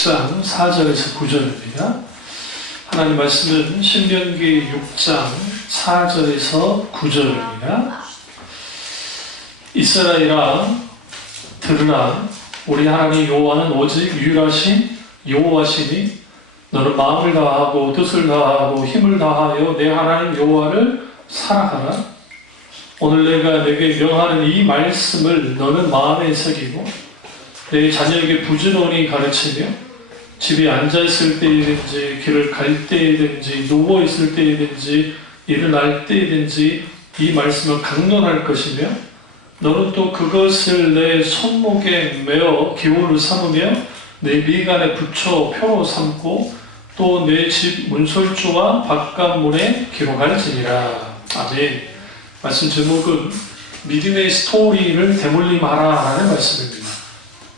6장 4절에서 9절입니다. 하나님 말씀은 신명기 6장 4절에서 9절입니다. 이스라엘아 들으라. 우리 하나님 여호와는 오직 유일하신 여호와시니 너는 마음을 다하고 뜻을 다하고 힘을 다하여 내 하나님 여호와를 사랑하라. 오늘 내가 내게 명하는 이 말씀을 너는 마음에 새기고 내 자녀에게 부지런히 가르치며 집에 앉아있을 때이든지 길을 갈 때이든지 누워있을 때이든지 일어날 때이든지 이 말씀을 강론할 것이며 너는 또 그것을 내 손목에 메어 기호를 삼으며 내 미간에 붙여 표로 삼고 또 내 집 문설주와 바깥문에 기록할지니라. 아멘. 말씀 제목은 믿음의 스토리를 대물림하라 라는 말씀입니다.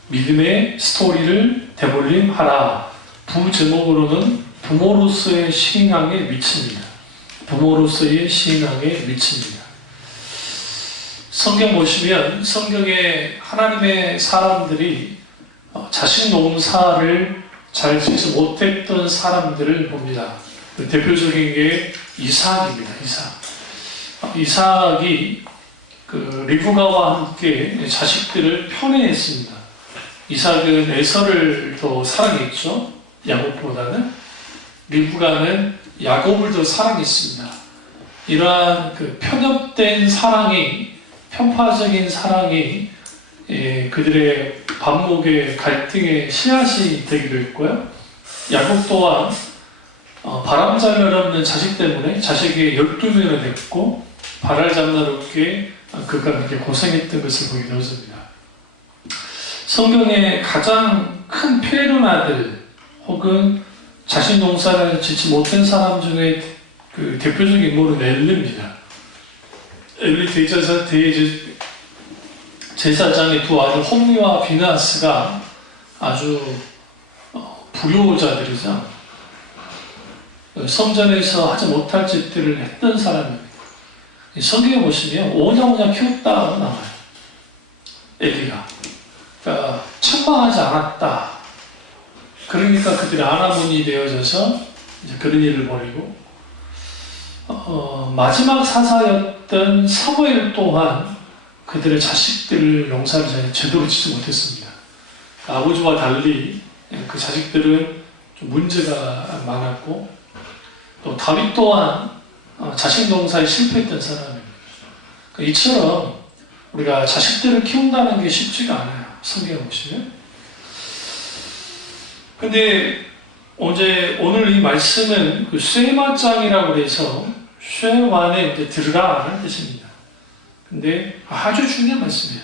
믿음의 스토리를 대물림하라. 부제목으로는 부모로서의 신앙에 미칩니다. 부모로서의 신앙에 미칩니다. 성경 보시면 성경에 하나님의 사람들이 자식 농사를 잘 짓지 못했던 사람들을 봅니다. 대표적인 게 이삭입니다. 이삭이 리브가와 함께 자식들을 편애했습니다. 이삭은 에서를 더 사랑했죠. 야곱보다는. 리브가는 야곱을 더 사랑했습니다. 이러한 편협된 사랑이, 편파적인 사랑이 그들의 반목의 갈등의 씨앗이 되기도 했고요. 야곱 또한 바람잡이를 없는 자식 때문에 자식이 12명을 냈고 바랄잡나롭게 그가 그렇게 고생했던 것을 보게 되었습니다. 성경의 가장 큰 페르나들 혹은 자신 농사를 짓지 못한 사람 중에 그 대표적인 인물은 엘리입니다. 엘리 제사장의 두 아들 홈리와 비나스가 아주 불효자들이죠. 성전에서 하지 못할 짓들을 했던 사람입니다. 성경에 보시면 오냐오냐 키웠다고 나와요. 엘리가. 그러니까 책망하지 않았다. 그러니까 그들이 아나문이 되어져서 이제 그런 일을 벌이고 마지막 사사였던 사무엘 또한 그들의 자식들을 농사를 제대로 짓지 못했습니다. 아버지와 달리 그 자식들은 좀 문제가 많았고 또 다윗 또한 자식 농사에 실패했던 사람입니다. 그러니까 이처럼 우리가 자식들을 키운다는 게 쉽지가 않아요. 성경에 보시면. 근데 오늘 이 말씀은 그 쇠마장이라고 해서 쇠완에 이제 들어가라는 뜻입니다. 근데 아주 중요한 말씀이에요.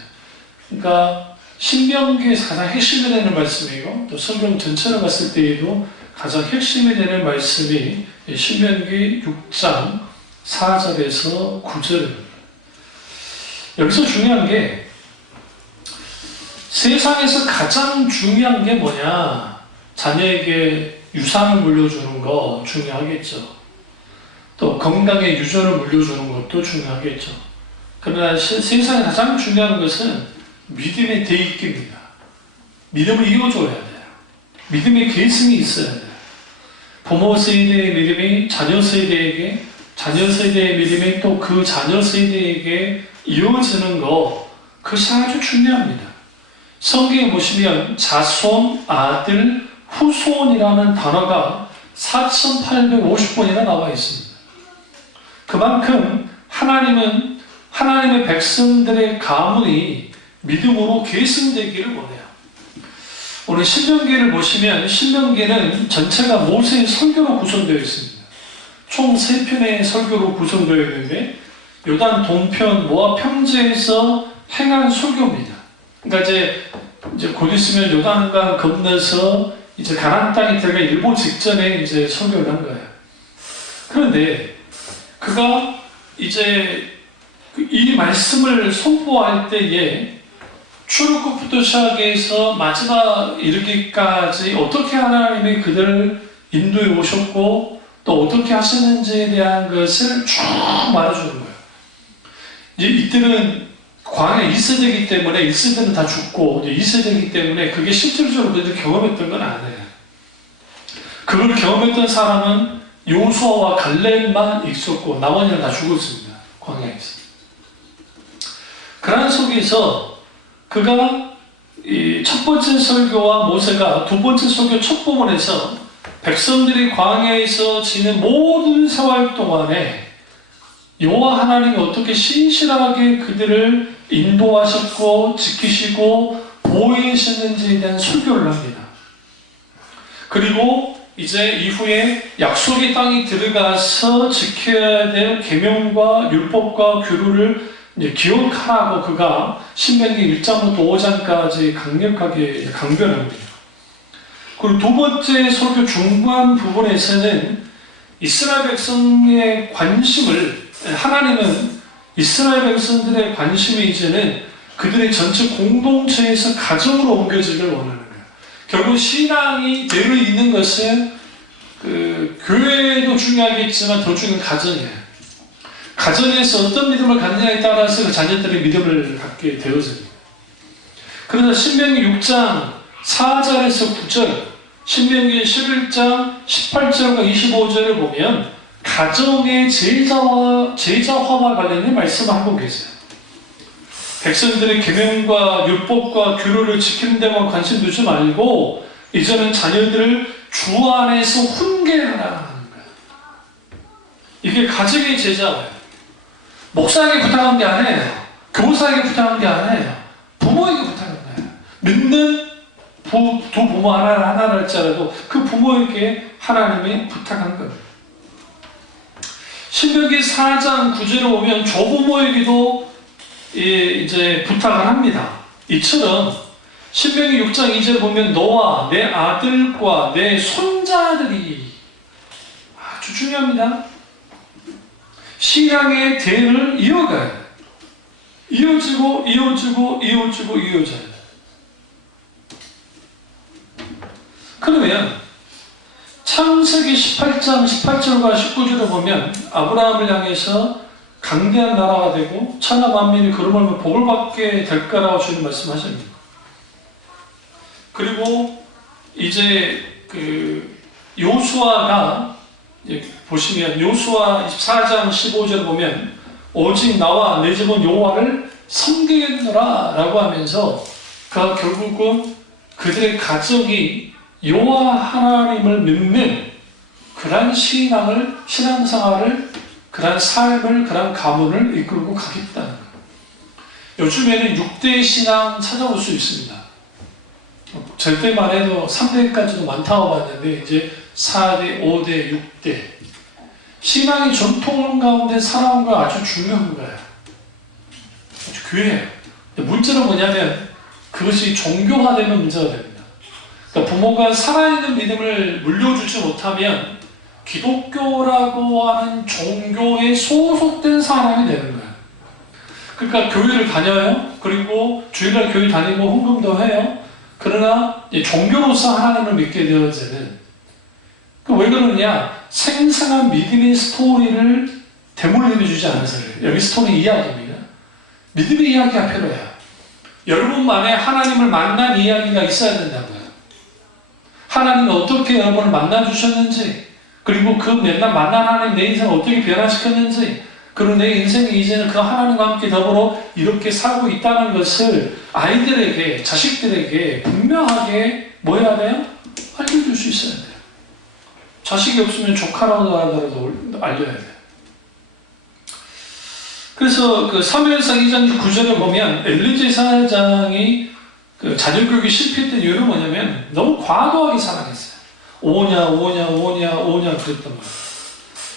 그러니까 신명기에서 가장 핵심이 되는 말씀이고 또 성경 전체를 봤을 때에도 가장 핵심이 되는 말씀이 신명기 6장 4절에서 9절입니다. 여기서 중요한 게 세상에서 가장 중요한 게 뭐냐? 자녀에게 유산을 물려주는 거 중요하겠죠. 또 건강의 유전을 물려주는 것도 중요하겠죠. 그러나 세상에 가장 중요한 것은 믿음의 대입기입니다. 믿음을 이어줘야 돼요. 믿음의 계승이 있어야 돼요. 부모 세대의 믿음이 자녀 세대에게, 자녀 세대의 믿음이 또 그 자녀 세대에게 이어지는 거, 그것이 아주 중요합니다. 성경에 보시면 자손, 아들, 후손이라는 단어가 4850번이나 나와 있습니다. 그만큼 하나님은 하나님의 백성들의 가문이 믿음으로 계승되기를 원해요. 오늘 신명기를 보시면 신명기는 전체가 모세의 설교로 구성되어 있습니다. 총 3편의 설교로 구성되어 있는데 요단 동편 모압 평지에서 행한 설교입니다. 그러니까 이제 곧 있으면 요단강 건너서 이제 가나안 땅에 들어가 일보 직전에 이제 설교를 한 거예요. 그런데 그가 이제 이 말씀을 선포할 때에 출애굽부터 시작해서 마지막 이르기까지 어떻게 하나님이 그들을 인도해 오셨고 또 어떻게 하시는지에 대한 것을 쭉 말해주는 거예요. 이제 이때는 광야에 1세대이기 때문에 1세대는 다 죽고 이제 2세대이기 때문에 그게 실질적으로 그들이 경험했던 건 아니에요. 그걸 경험했던 사람은 요수아와 갈렙만 있었고 나머지는 다 죽었습니다. 광야에서. 그러한 속에서 그가 이 첫 번째 설교와 모세가 두 번째 설교 첫 부분에서 백성들이 광야에서 지낸 모든 세월 동안에 여호와 하나님이 어떻게 신실하게 그들을 인도하셨고 지키시고 보호하셨는지에 대한 설교를 합니다. 그리고 이제 이후에 약속의 땅에 들어가서 지켜야 될 계명과 율법과 규례를 기억하라고 그가 신명기 1장부터 5장까지 강력하게 강변합니다. 그리고 두 번째 설교 중반 부분에서는 이스라엘 백성의 관심을 하나님은 이스라엘 백성들의 관심이 이제는 그들의 전체 공동체에서 가정으로 옮겨지기를 원하는 거예요. 결국 신앙이 되어 있는 것은 교회도 중요하겠지만 더 중요한 가정이에요. 가정에서 어떤 믿음을 갖느냐에 따라서 그 자녀들의 믿음을 갖게 되어집니다. 그래서 신명기 6장 4절에서 9절, 신명기 11장 18절과 25절을 보면 가정의 제자화와 관련된 말씀을 하고 계세요. 백성들의 계명과 율법과 규례를 지키는 데만 관심 두지 말고 이제는 자녀들을 주 안에서 훈계하라는 거예요. 이게 가정의 제자화예요. 목사에게 부탁한 게 아니에요. 교사에게 부탁한 게 아니에요. 부모에게 부탁한 거예요. 믿는 두 부모 하나를 할지라도 그 부모에게 하나님이 부탁한 거예요. 신명기 4장 9절에 보면 조부모에게도 이제 부탁을 합니다. 이처럼 신명기 6장 2절에 보면 너와 내 아들과 내 손자들이 아주 중요합니다. 신앙의 대를 이어가야 돼. 이어지고 이어져야 돼. 그러면 창세기 18장 18절과 19절을 보면 아브라함을 향해서 강대한 나라가 되고 천하 만민이 그로 말미암아 복을 받게 될 거라고 주님 말씀하십니다. 그리고 이제 요수아가 보시면 요수아 24장 15절 보면 오직 나와 내 집은 여호와를 섬기겠노라 라고 하면서 그 결국은 그들의 가정이 여호와 하나님을 믿는 그러한 신앙생활을 그러한 삶을 그러한 가문을 이끌고 가겠다는 거예요. 요즘에는 6대 신앙 찾아볼 수 있습니다. 저 때만 해도 3대까지도 많다고 봤는데 이제 4대, 5대, 6대 신앙의 전통 가운데 살아온 거 아주 중요한 거예요. 아주 귀해요. 문제는 뭐냐면 그것이 종교화되면 문제가 됩니다. 그러니까 부모가 살아있는 믿음을 물려주지 못하면 기독교라고 하는 종교에 소속된 사람이 되는 거예요. 그러니까 교회를 다녀요. 그리고 주일날 교회 다니고 헌금도 해요. 그러나 종교로서 하나님을 믿게 되어지는 왜 그러느냐? 생생한 믿음의 스토리를 대물림해 주지 않아서요. 여기 스토리 이야기입니다. 믿음의 이야기가 필요해요. 여러분만의 하나님을 만난 이야기가 있어야 된다고요. 하나님이 어떻게 여러분을 만나주셨는지, 그리고 그 맨날 만난 하나님 내 인생을 어떻게 변화시켰는지, 그리고 내 인생이 이제는 그 하나님과 함께 더불어 이렇게 살고 있다는 것을 아이들에게, 자식들에게 분명하게 뭐 해야 돼요? 알려줄 수 있어야 돼요. 자식이 없으면 조카라도 하더라도 알려야 돼요. 그래서 그 사무엘상 2장 9절에 보면 엘리제 사장이 그 자녀교육이 실패했던 이유는 뭐냐면 너무 과도하게 사랑했어요. 오냐 그랬던 거예요.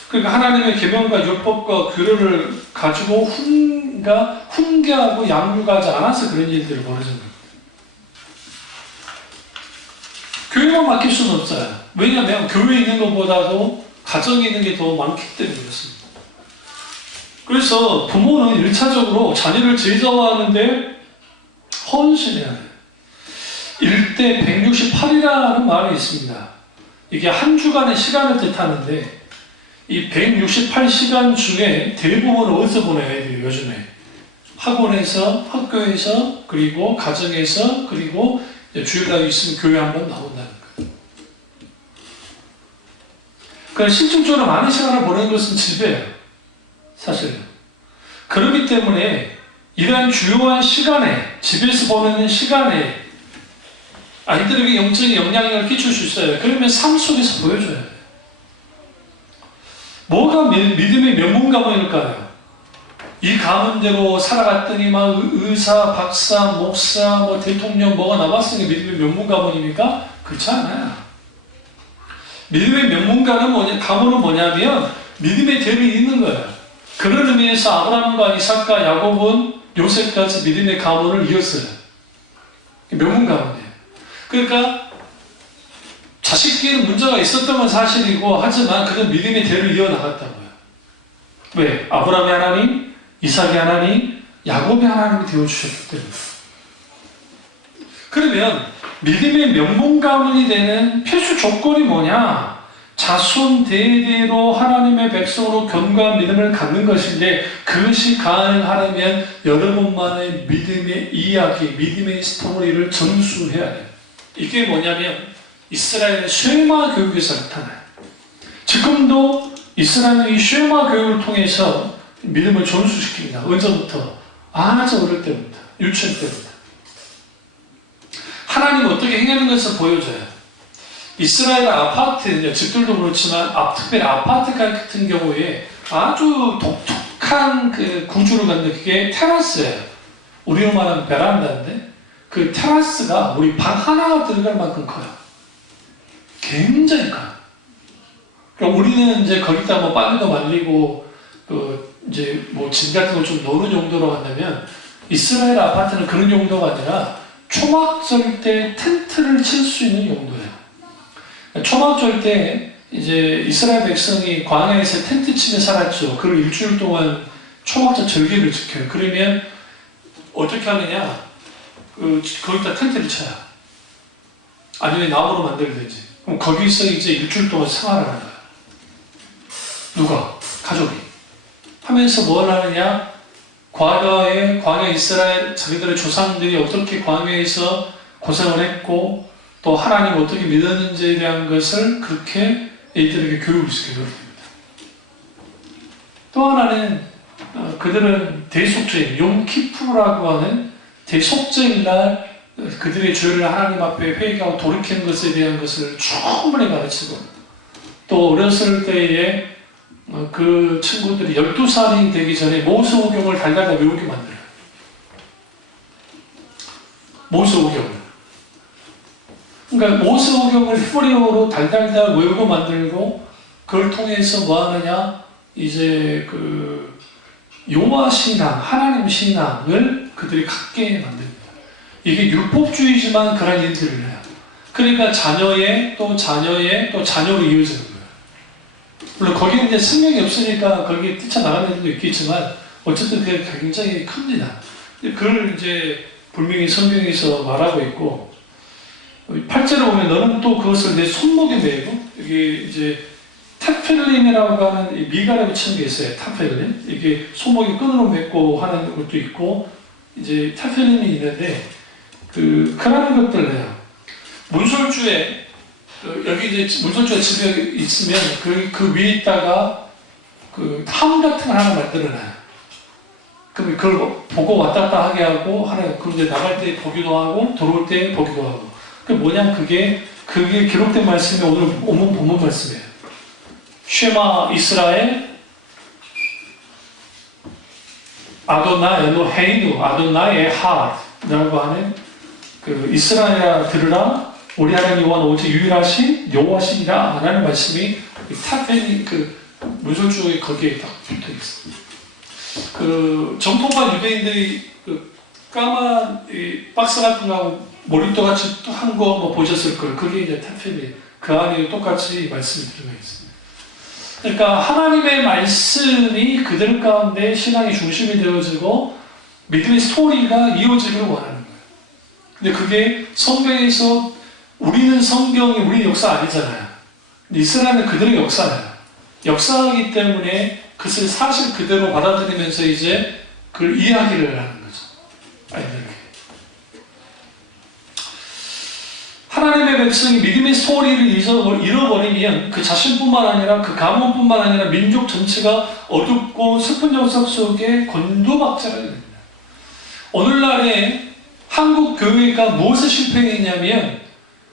그러니까 하나님의 계명과 율법과 규례를 가지고 훈계하고 양육하지 않아서 그런 일들이 벌어진 거예요. 교회만 맡길 수는 없어요. 왜냐하면 교회에 있는 것보다도 가정에 있는 게 더 많기 때문에 그렇습니다. 그래서 부모는 1차적으로 자녀를 제자화하는데 헌신해야 돼요. 1대 168이라는 말이 있습니다. 이게 한 주간의 시간을 뜻하는데 이 168시간 중에 대부분을 어디서 보내야 돼요? 요즘에 학원에서, 학교에서, 그리고 가정에서, 그리고 주일날 있으면 교회 한번 나온다는 거예요. 그러니까 실질적으로 많은 시간을 보내는 것은 집이에요. 사실은. 그렇기 때문에 이러한 주요한 시간에, 집에서 보내는 시간에 아이들에게 영적인 영향력을 끼칠 수 있어요. 그러면 삶 속에서 보여줘야 돼요. 뭐가 믿음의 명문가문일까요? 이 가문대로 살아갔더니 막 의사, 박사, 목사, 뭐 대통령 뭐가 나왔으니 믿음의 명문가문입니까? 그렇지 않아요. 믿음의 명문가는 뭐냐, 가문은 뭐냐면 믿음의 대를 잇는 거예요. 그런 의미에서 아브라함과 이삭과 야곱은 요셉까지 믿음의 가문을 이었어요. 명문가문이에요. 그러니까 자식끼리 문제가 있었던 건 사실이고, 하지만 그는 믿음의 대를 이어나갔다고요. 왜? 아브라함의 하나님, 이삭의 하나님, 야곱의 하나님이 되어주셨기 때문에. 그러면 믿음의 명문가문이 되는 필수 조건이 뭐냐? 자손 대대로 하나님의 백성으로 견고한 믿음을 갖는 것인데, 그것이 가능하려면 여러분만의 믿음의 이야기, 믿음의 스토리를 전수해야 돼요. 이게 뭐냐면 이스라엘의 쉐마 교육에서 나타나요. 지금도 이스라엘은 이 쉐마 교육을 통해서 믿음을 전수시킵니다. 언제부터? 아주 어릴 때부터, 유치원 때부터. 하나님 어떻게 행하는 것을 보여줘요. 이스라엘 아파트, 집들도 그렇지만 특별히 아파트 같은 경우에 아주 독특한 그 구조를 갖는 그게 테라스예요. 우리로 말하면 베란다인데 그 테라스가 우리 방 하나가 들어갈 만큼 커요. 굉장히 커요. 그러니까 우리는 이제 거기다 뭐 빨래도 말리고 이제 뭐 짐 같은 거 좀 넣는 용도로 한다면, 이스라엘 아파트는 그런 용도가 아니라 초막절 때 텐트를 칠 수 있는 용도예요. 초막절 때 이제 이스라엘 백성이 광야에서 텐트 치며 살았죠. 그리고 일주일 동안 초막절 절기를 지켜요. 그러면 어떻게 하느냐? 거기다 텐트를 쳐요. 아니면 나무로 만들든지. 그럼 거기서 이제 일주일 동안 생활을 하는 거예요. 누가? 가족이. 하면서 뭘 하느냐? 과거에 광야 이스라엘 자기들의 조상들이 어떻게 광야에서 고생을 했고 또 하나님 어떻게 믿었는지에 대한 것을 그렇게 애들에게 교육을 시켜줘야 됩니다. 또 하나는 그들은 대속죄인, 용키푸라고 하는 대속죄인 날 그들의 죄를 하나님 앞에 회개하고 돌이키는 것에 대한 것을 충분히 가르치고, 또 어렸을 때에 그 친구들이 12살이 되기 전에 모세오경을 달달달 외우게 만들어요. 모세오경을. 그러니까 모세오경을 히브리어로 달달달 외우고 만들고, 그걸 통해서 뭐 하느냐? 이제 그 여호와 신앙, 하나님 신앙을 그들이 갖게 만듭니다. 이게 율법주의지만 그런 일들을 해요. 그러니까 자녀의 또 자녀의 또 자녀로 이어지는 거예요. 물론 거기는 이제 생명이 없으니까 거기에 뛰쳐나가는 일도 있겠지만 어쨌든 그게 굉장히 큽니다. 그걸 이제 분명히 성경에서 말하고 있고, 8절에 보면 너는 또 그것을 내 손목에 메고, 이게 이제 타펠림이라고 하는 미간에 붙이는 게 있어요. 타펠림. 이게 손목에 끈으로 맺고 하는 것도 있고, 이제 타펠림이 있는데, 그런 것들이에요. 문설주에, 여기 이제 문설주가 집에 있으면 그 위에 있다가 함 같은 걸 하나 만들어놔요. 그럼 그걸 보고 왔다 갔다 하게 하고, 그럼 이제 나갈 때 보기도 하고, 들어올 때 보기도 하고. 뭐냐면 그게 기록된 말씀이 오늘 본문 말씀이에요. 쉐마 이스라엘 아도나 엘로헤이누 아도나의 하라고 하는 이스라엘아 들으라 우리 하나님 여호와는 오직 유일하신 여호와시니라 라는 말씀이 타펜이 문설주에 거기에 딱 붙어 있어요. 정통파 유대인들이 까만 박스 같은 거하고 모니터 같이 한 거 뭐 보셨을 거예요. 그게 이제 타펜이 그 안에 똑같이 말씀이 들어가 있습니다. 그러니까 하나님의 말씀이 그들 가운데 신앙의 중심이 되어지고 믿음의 스토리가 이어지기를 원하는 거예요. 근데 그게 성경에서 우리는 성경이 우리 역사 아니잖아요. 이스라엘은 그들의 역사예요. 역사이기 때문에 그것을 사실 그대로 받아들이면서 이제 그걸 이야기를 하는 거예요. 아이들에게. 하나님의 백성이 믿음의 소리를 잃어버리면 그 자신뿐만 아니라 그 가문뿐만 아니라 민족 전체가 어둡고 슬픈 역사 속에 곤두박질하게 됩니다. 오늘날에 한국 교회가 무엇에 실패했냐면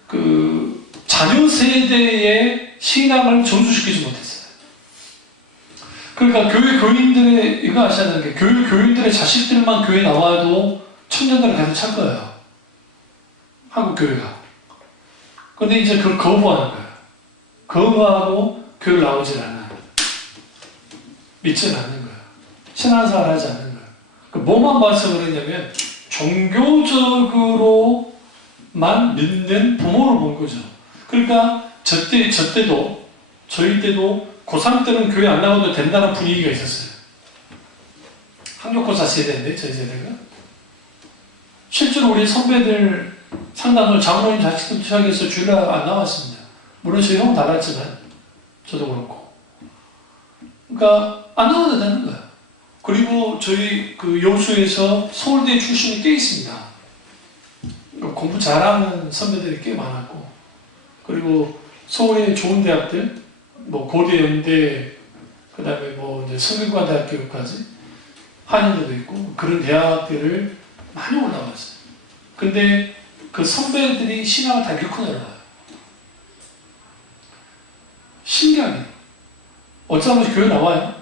그 자녀 세대의 신앙을 전수시키지 못했어요. 그러니까 교회 교인들의, 이거 아셔야 되는 게, 교회 교인들의 자식들만 교회 나와도 청년들을 가득 찬 거예요. 한국 교회가. 근데 이제 그걸 거부하는 거예요. 거부하고 교회 나오질 않아요. 믿지는 않는 거예요. 신앙생활 하지 않는 거예요. 뭐만 봐서 그러냐면 종교적으로만 믿는 부모를 본 거죠. 그러니까 저때도 저희 때도 고3 때는 교회 안 나와도 된다는 분위기가 있었어요. 학력고사 세대인데 저희 세대가. 실제로 우리 선배들 상당히 장로님 자식들 시작해서 주일날 안 나왔습니다. 물론 저희 형은 달랐지만 저도 그렇고. 그러니까 안 나와도 되는 거예요. 그리고 저희 그 여수에서 서울대 출신이 꽤 있습니다. 공부 잘하는 선배들이 꽤 많았고, 그리고 서울의 좋은 대학들, 뭐 고대, 연대, 그 다음에 뭐 이제 성균관대학교까지 한인대도 있고 그런 대학들을 많이 올라왔어요. 근데 그 선배들이 신앙을 다 겪고 내려와요. 신기하게. 어쩌면 교회 나와요.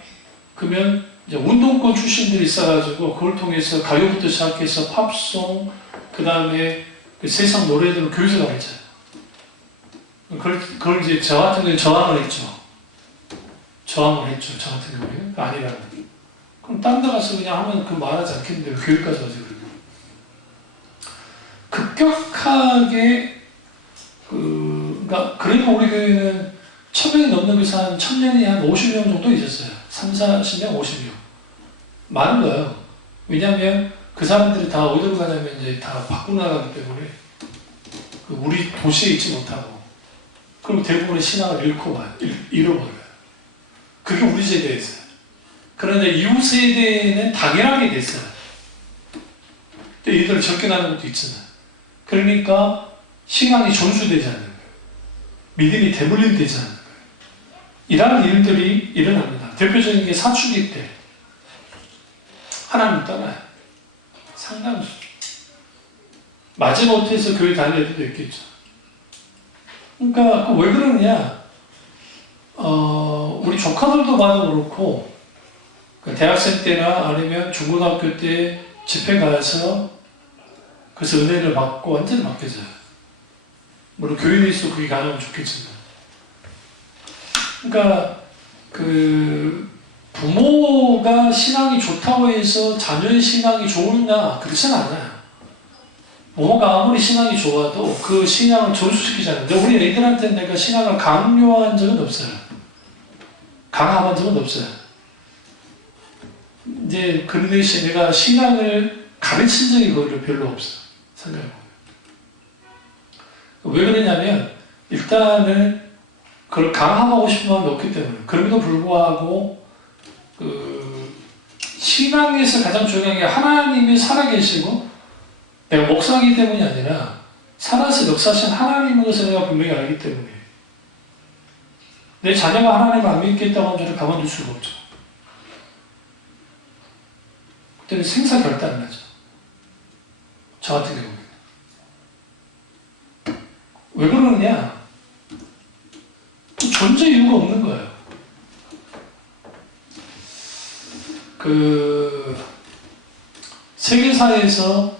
그러면 이제 운동권 출신들이 있어가지고 그걸 통해서 가요부터 시작해서 팝송, 그 다음에 그 세상 노래들을 교회에서 나왔잖아요. 그걸 이제 저 같은 경우에 저항을 했죠. 저 같은 경우에는. 아니라는. 그럼 딴 데 가서 그냥 하면 그 말하지 않겠는데 왜 교회까지 와서 그러냐. 급격하게 그러니까 그래도 우리 교회는 1000명이 넘는 것이 한 1000년이 한 50명 정도 있었어요. 30, 40명, 50명. 많은 거예요. 왜냐하면 그 사람들이 다 어디로 가냐면 이제 다 밖으로 나가기 때문에 우리 도시에 있지 못하고, 그리고 대부분의 신앙을 잃어버려요. 그게 우리 세대였어요. 그런데 이후 세대에는 당연하게 됐어요. 근데 얘들 적게나는 것도 있잖아요. 그러니까 신앙이 전수되지 않는 거예요. 믿음이 대물림되지 않는 거예요. 이러한 일들이 일어납니다. 대표적인 게 사춘기 때 하나님 떠나요. 상당수. 마지못해서 교회 다닐 애들도 있겠죠. 그러니까 왜 그러느냐, 우리 조카들도 봐도 그렇고, 대학생 때나 아니면 중고등학교 때 집회 가서 그래서 은혜를 받고 완전히 바뀌어져요. 물론 교인에서 그게 가능하면 좋겠지만. 그러니까 그 부모가 신앙이 좋다고 해서 자녀의 신앙이 좋으냐, 그렇지는 않아요. 부모가 아무리 신앙이 좋아도 그 신앙을 전수시키지 않는데, 우리 애들한테 내가 신앙을 강요한 적은 없어요. 강압한 적은 없어요. 이제 그 대신 내가 신앙을 가르친 적이 거의 별로 없어요. 생각해보면. 왜 그러냐면, 일단은 그걸 강압하고 싶은 마음이 없기 때문에. 그럼에도 불구하고 신앙에서 가장 중요한 게 하나님이 살아계시고 내가 목사이기 때문이 아니라 살아서 역사하신 하나님인 것을 내가 분명히 알기 때문에 내 자녀가 하나님을 안 믿겠다고 하는 저를 가만둘 수가 없죠. 그때는 생사결단을 하죠. 저 같은 경우는. 왜 그러느냐? 존재 이유가 없는 거예요. 세계사에서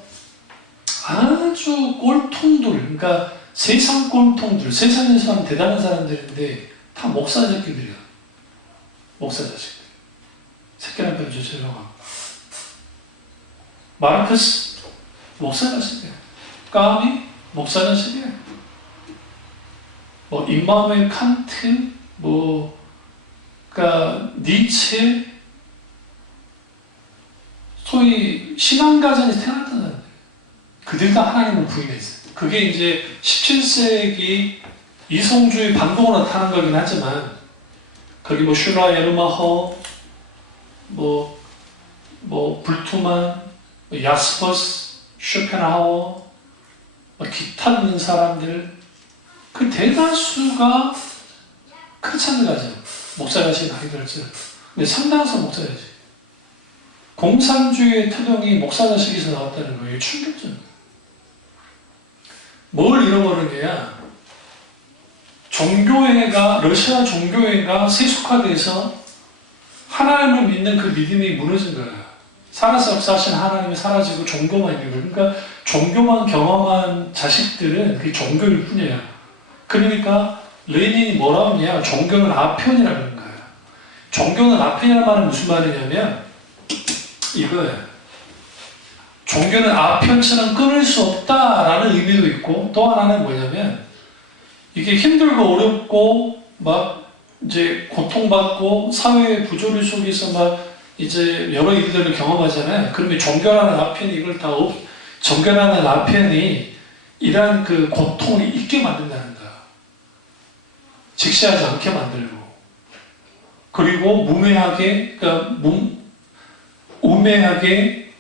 아주 꼴통들, 그러니까 세상 꼴통들, 세상에서 하는 대단한 사람들인데 다 목사 자식들이야. 목사 자식들. 새끼란 편 주세요. 마르크스, 목사 자식이야. 까미, 목사 자식이야. 뭐 임마누엘 칸트, 그러니까 니체, 소위 신앙가정에서 태어났던 사람들. 그들 다 하나님을 부인했어요. 그게 이제 17세기 이성주의 반동으로 나타난 거긴 하지만, 거기 슈라 에르마허, 불투만, 야스퍼스, 쇼펜하우어, 기타 듣는 사람들, 그 대다수가 크리스찬들 가죠. 목사가신 아이들죠. 근데 상당수 목사야지. 공산주의의 태동이 목사 자식에서 나왔다는 거예요. 충격적이에요. 뭘 잃어버린 게야? 종교회가, 러시아 종교회가 세속화돼서 하나님을 믿는 그 믿음이 무너진 거야. 살아서 역사하신 하나님이 사라지고 종교만 있는 거야. 그러니까 종교만 경험한 자식들은 그게 종교일 뿐이야. 그러니까 레닌이 뭐라고 하냐? 종교는 아편이라고 하는 거야. 종교는 아편이라는 말은 무슨 말이냐면 이거예요. 종교는 아편처럼 끊을 수 없다라는 의미도 있고, 또 하나는 뭐냐면 이게 힘들고 어렵고 막 이제 고통받고 사회의 부조리 속에서 막 이제 여러 일들을 경험하잖아요. 그러면 종교라는 아편이 이걸 다 종교라는 아편이 이러한 그 고통을 잊게 만든다는 거야. 직시하지 않게 만들고, 그리고 무매하게, 그러니까 우매하게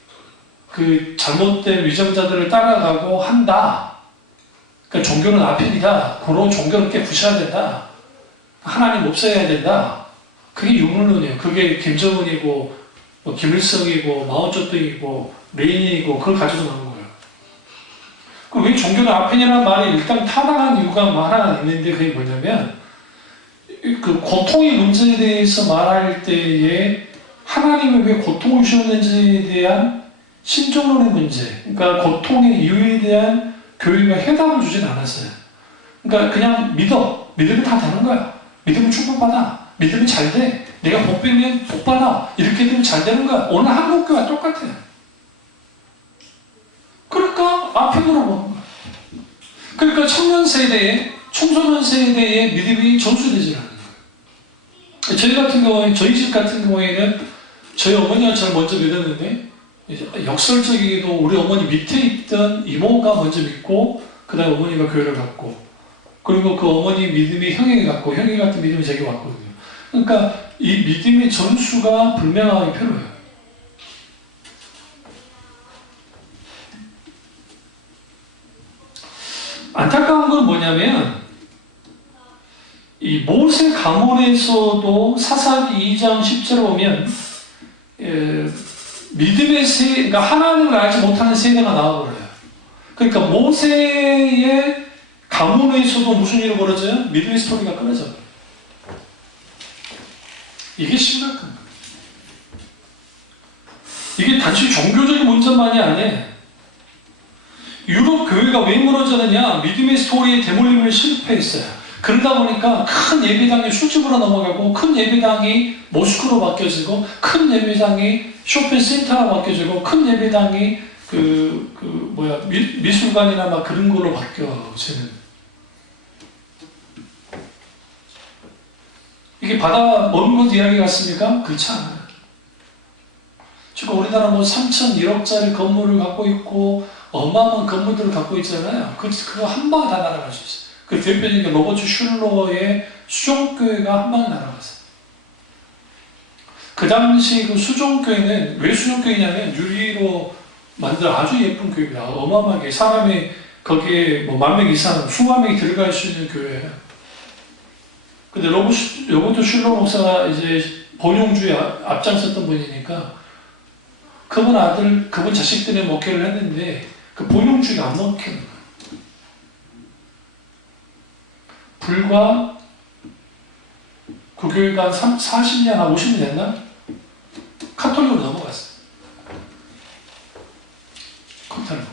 그 잘못된 위정자들을 따라가고 한다. 그러니까 종교는 아편이다. 그런 종교를 깨 부셔야 된다. 하나님 없애야 된다. 그게 유물론이에요. 그게 김정은이고 김일성이고 마오쩌둥이고 레닌이고 그걸 가지고 나온 거예요. 그럼 왜 종교는 아편이라는 말이 일단 타당한 이유가 하나 있는데, 그게 뭐냐면 그 고통의 문제에 대해서 말할 때에 하나님이 왜 고통을 주셨는지에 대한 신종론의 문제, 그러니까 고통의 이유에 대한 교회가 해답을 주진 않았어요. 그러니까 그냥 믿어. 믿으면 다 되는 거야. 믿으면 축복받아. 믿으면 잘 돼. 내가 복 빌면 복 받아. 이렇게 되면 잘 되는 거야. 오늘 한국교회와 똑같아요. 그러니까 아편으로 보는 거야. 그러니까 청년 세대에, 청소년 세대의 믿음이 전수되지 않는 거예요. 저희 같은 경우에, 저희 집 같은 경우에는 저희 어머니가 저를 먼저 믿었는데, 역설적이게도 우리 어머니 밑에 있던 이모가 먼저 믿고, 그 다음에 어머니가 교회를 갔고, 그리고 그 어머니 믿음이 형에게 갔고, 형이 같은 믿음이 제게 왔거든요. 그러니까 이 믿음의 전수가 분명하게 필요해요. 안타까운 건 뭐냐면, 이 모세 가문에서도 사사기 2장 10절에 보면 믿음의 그러니까 하나님을 알지 못하는 세대가 나와버려요. 그러니까 모세의 가문에서도 무슨 일이 벌어져요? 믿음의 스토리가 끊어져요. 이게 심각한 거예요. 이게 단순히 종교적인 문제만이 아니에요. 유럽 교회가 왜 무너졌느냐? 믿음의 스토리에 대물림을 실패했어요. 그러다 보니까 큰 예배당이 수집으로 넘어가고, 큰 예배당이 모스크로 바뀌어지고, 큰 예배당이 쇼핑센터로 바뀌어지고, 큰 예배당이 미술관이나 막 그런 걸로 바뀌어지는. 이게 바다 먼 곳 이야기 같습니까? 그렇지 않아요. 지금 우리나라 뭐 3천 1억짜리 건물을 갖고 있고, 어마어마한 건물들을 갖고 있잖아요. 그거 한 방에 다 날아갈 수 있어요. 그 대표적인 게 로버트 슐러의 수종교회가 한 방에 날아갔어요. 그 당시 그 수종교회는 왜 수종교회냐면 유리로 만든 아주 예쁜 교회입니다. 어마어마하게 사람이 거기에 뭐 10,000명 이상, 수만 명이 들어갈 수 있는 교회예요. 근데 로버트 슐러 목사가 이제 본용주의에 앞장섰던 분이니까 그분 자식들의 목회를 했는데 그 본용주의가 안 먹히는 거예요. 불과 그 교회가 40년, 한 50년 됐나? 카톨릭으로 넘어갔어요. 카톨릭.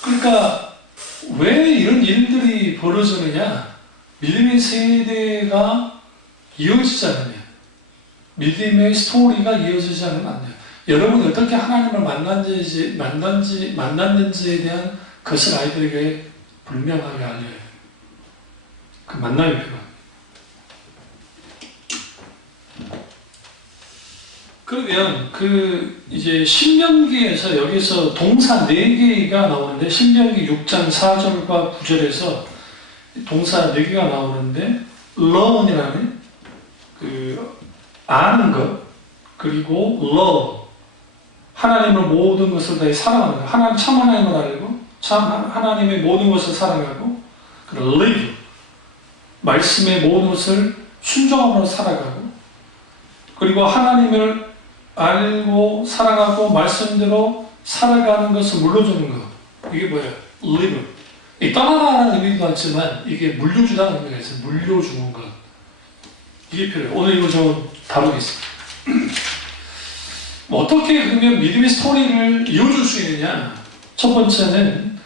그러니까 왜 이런 일들이 벌어지느냐? 믿음의 세대가 이어지지 않으면, 믿음의 스토리가 이어지지 않으면 안 돼요. 여러분이 어떻게 하나님을 만났는지에 대한 것을 아이들에게 분명하게 알려요. 그 만남이 필요합니다. 그러면 이제 신명기에서 여기서 동사 4개가 나오는데, 신명기 6장 4절과 9절에서 동사 4개가 나오는데, learn이라는 아는 것, 그리고 love, 하나님을 모든 것을 다해 사랑하는 것. 하나님 참 하나님을 알고 참 하나님의 모든 것을 사랑하고 그리고 live 말씀의 모든 것을 순종함으로 살아가고 그리고 하나님을 알고 사랑하고 말씀대로 살아가는 것을 물려주는 것. 이게 뭐예요? live. 떠나가는 의미도 않지만 이게 물려주다는 의미가 있어요. 물려주는 것. 이게 필요해요. 오늘 이거 좀 다루겠습니다. 어떻게 그러면 믿음의 스토리를 이어줄 수 있느냐? 첫 번째는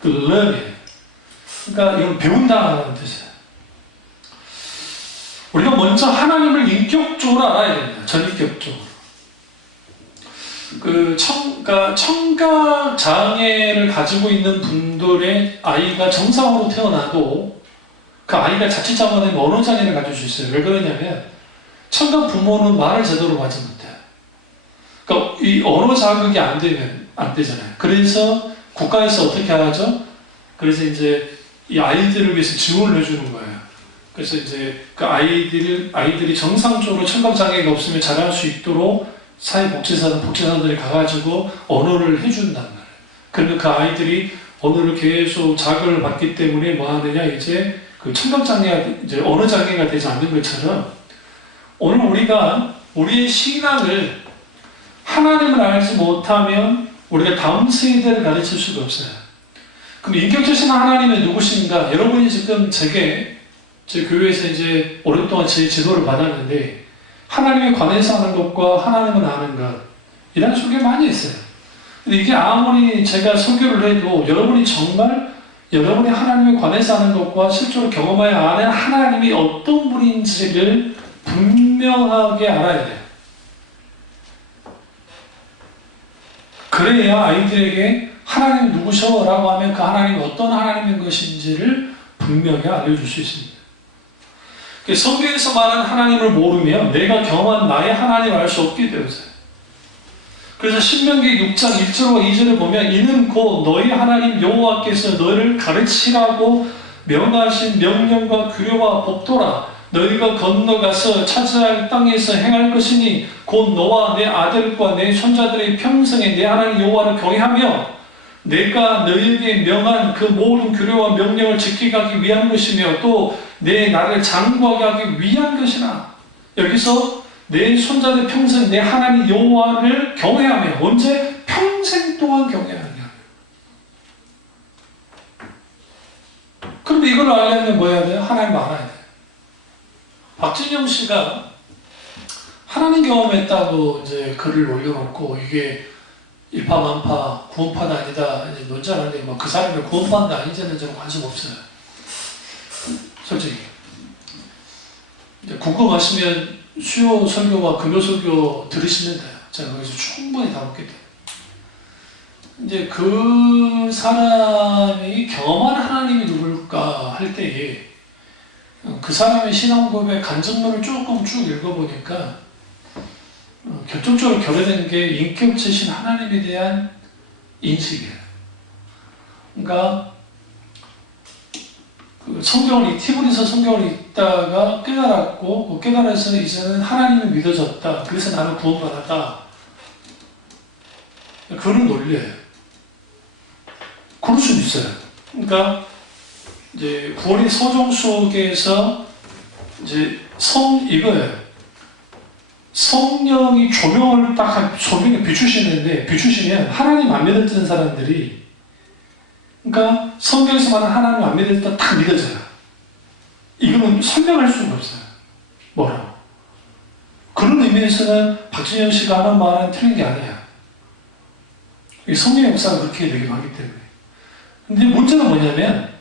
그 learn이에요. 그러니까 이건 배운다는 뜻이에요. 우리가 먼저 하나님을 인격적으로 알아야 됩니다. 전인격적으로. 그러니까 청각 장애를 가지고 있는 분들의 아이가 정상으로 태어나도 그 아이가 자칫 잘못하면 언어 장애를 가질 수 있어요. 왜 그러냐면 청각 부모는 말을 제대로 하지 못해요. 그러니까 이 언어 자극이 안 되잖아요. 그래서 국가에서 어떻게 하죠? 그래서 이제 이 아이들을 위해서 지원을 해주는 거예요. 그래서 이제 그 아이들이 정상적으로 청각 장애가 없으면 잘할 수 있도록 복지사들이 가가지고 언어를 해준단 말이에요. 그러면 그 아이들이 언어를 계속 자극을 받기 때문에 뭐 하느냐, 이제 그 청각 장애가, 이제 언어 장애가 되지 않는 것처럼 오늘 우리가 우리의 신앙을 하나님을 알지 못하면 우리가 다음 세대를 가르칠 수가 없어요. 그럼 인격적인 하나님은 누구신가? 여러분이 지금 제 교회에서 이제 오랫동안 제 지도를 받았는데 하나님에 관해서 하는 것과 하나님을 아는 것 이런 소개 많이 했어요. 근데 이게 아무리 제가 설교를 해도 여러분이 정말 여러분이 하나님에 관해서 하는 것과 실제로 경험하여 아는 하나님이 어떤 분인지를 분명하게 알아야 돼요. 그래야 아이들에게 하나님 누구셔? 라고 하면 그 하나님이 어떤 하나님인 것인지를 분명히 알려줄 수 있습니다. 성경에서 말하는 하나님을 모르면 내가 경험한 나의 하나님을 알 수 없게 되어서요. 그래서 신명기 6장 1절과 2절을 보면 이는 곧 너희 하나님 여호와께서 너희를 가르치라고 명하신 명령과 규례와 법도라. 너희가 건너가서 찾아야 할 땅에서 행할 것이니 곧 너와 내 아들과 내 손자들의 평생에 내 하나님 여호와를 경외하며 내가 너희에게 명한 그 모든 규례와 명령을 지키기 위한 것이며 또 내 나를 장구하게 하기 위한 것이나. 여기서 내 손자들 평생 내 하나님 여호와를 경외하며 언제? 평생 동안 경외하냐. 그런데 이걸 알려면 뭐 해야 돼요? 하나님 알아야 돼요. 박진영 씨가 하나님 경험했다고 이제 글을 올려놓고 이게 일파만파 구원파는 아니다 이제 논쟁하는데 뭐 그 사람이 구원파인지 아닌지는 저는 관심 없어요. 솔직히 이제 궁금하시면 수요 설교와 금요 설교 들으시면 돼요. 제가 거기서 충분히 다뤘기 때문에. 이제 그 사람이 경험한 하나님이 누굴까 할 때에 그 사람의 신앙 고백의 간증문을 조금 쭉 읽어보니까 결정적으로 결여된 게 인격체신 하나님에 대한 인식이에요. 그러니까 티브리서 성경을 읽다가 깨달았고 그 깨달아서 이제는 하나님이 믿어졌다. 그래서 나는 구원받았다. 그런 논리예요. 그럴 수는 있어요. 그러니까 이제 구원의 서정 속에서 이제 이거예요. 성령이 조명에 비추시면 하나님 안 믿었던 사람들이, 그러니까 성경에서 말하는 하나님 안 믿을 때 다 믿어져요. 이거는 설명할 수가 없어요. 뭐라고? 그런 의미에서는 박진영 씨가 하는 말은 틀린 게 아니야. 성령의 역사가 그렇게 되기도 하기 때문에. 근데 문제는 뭐냐면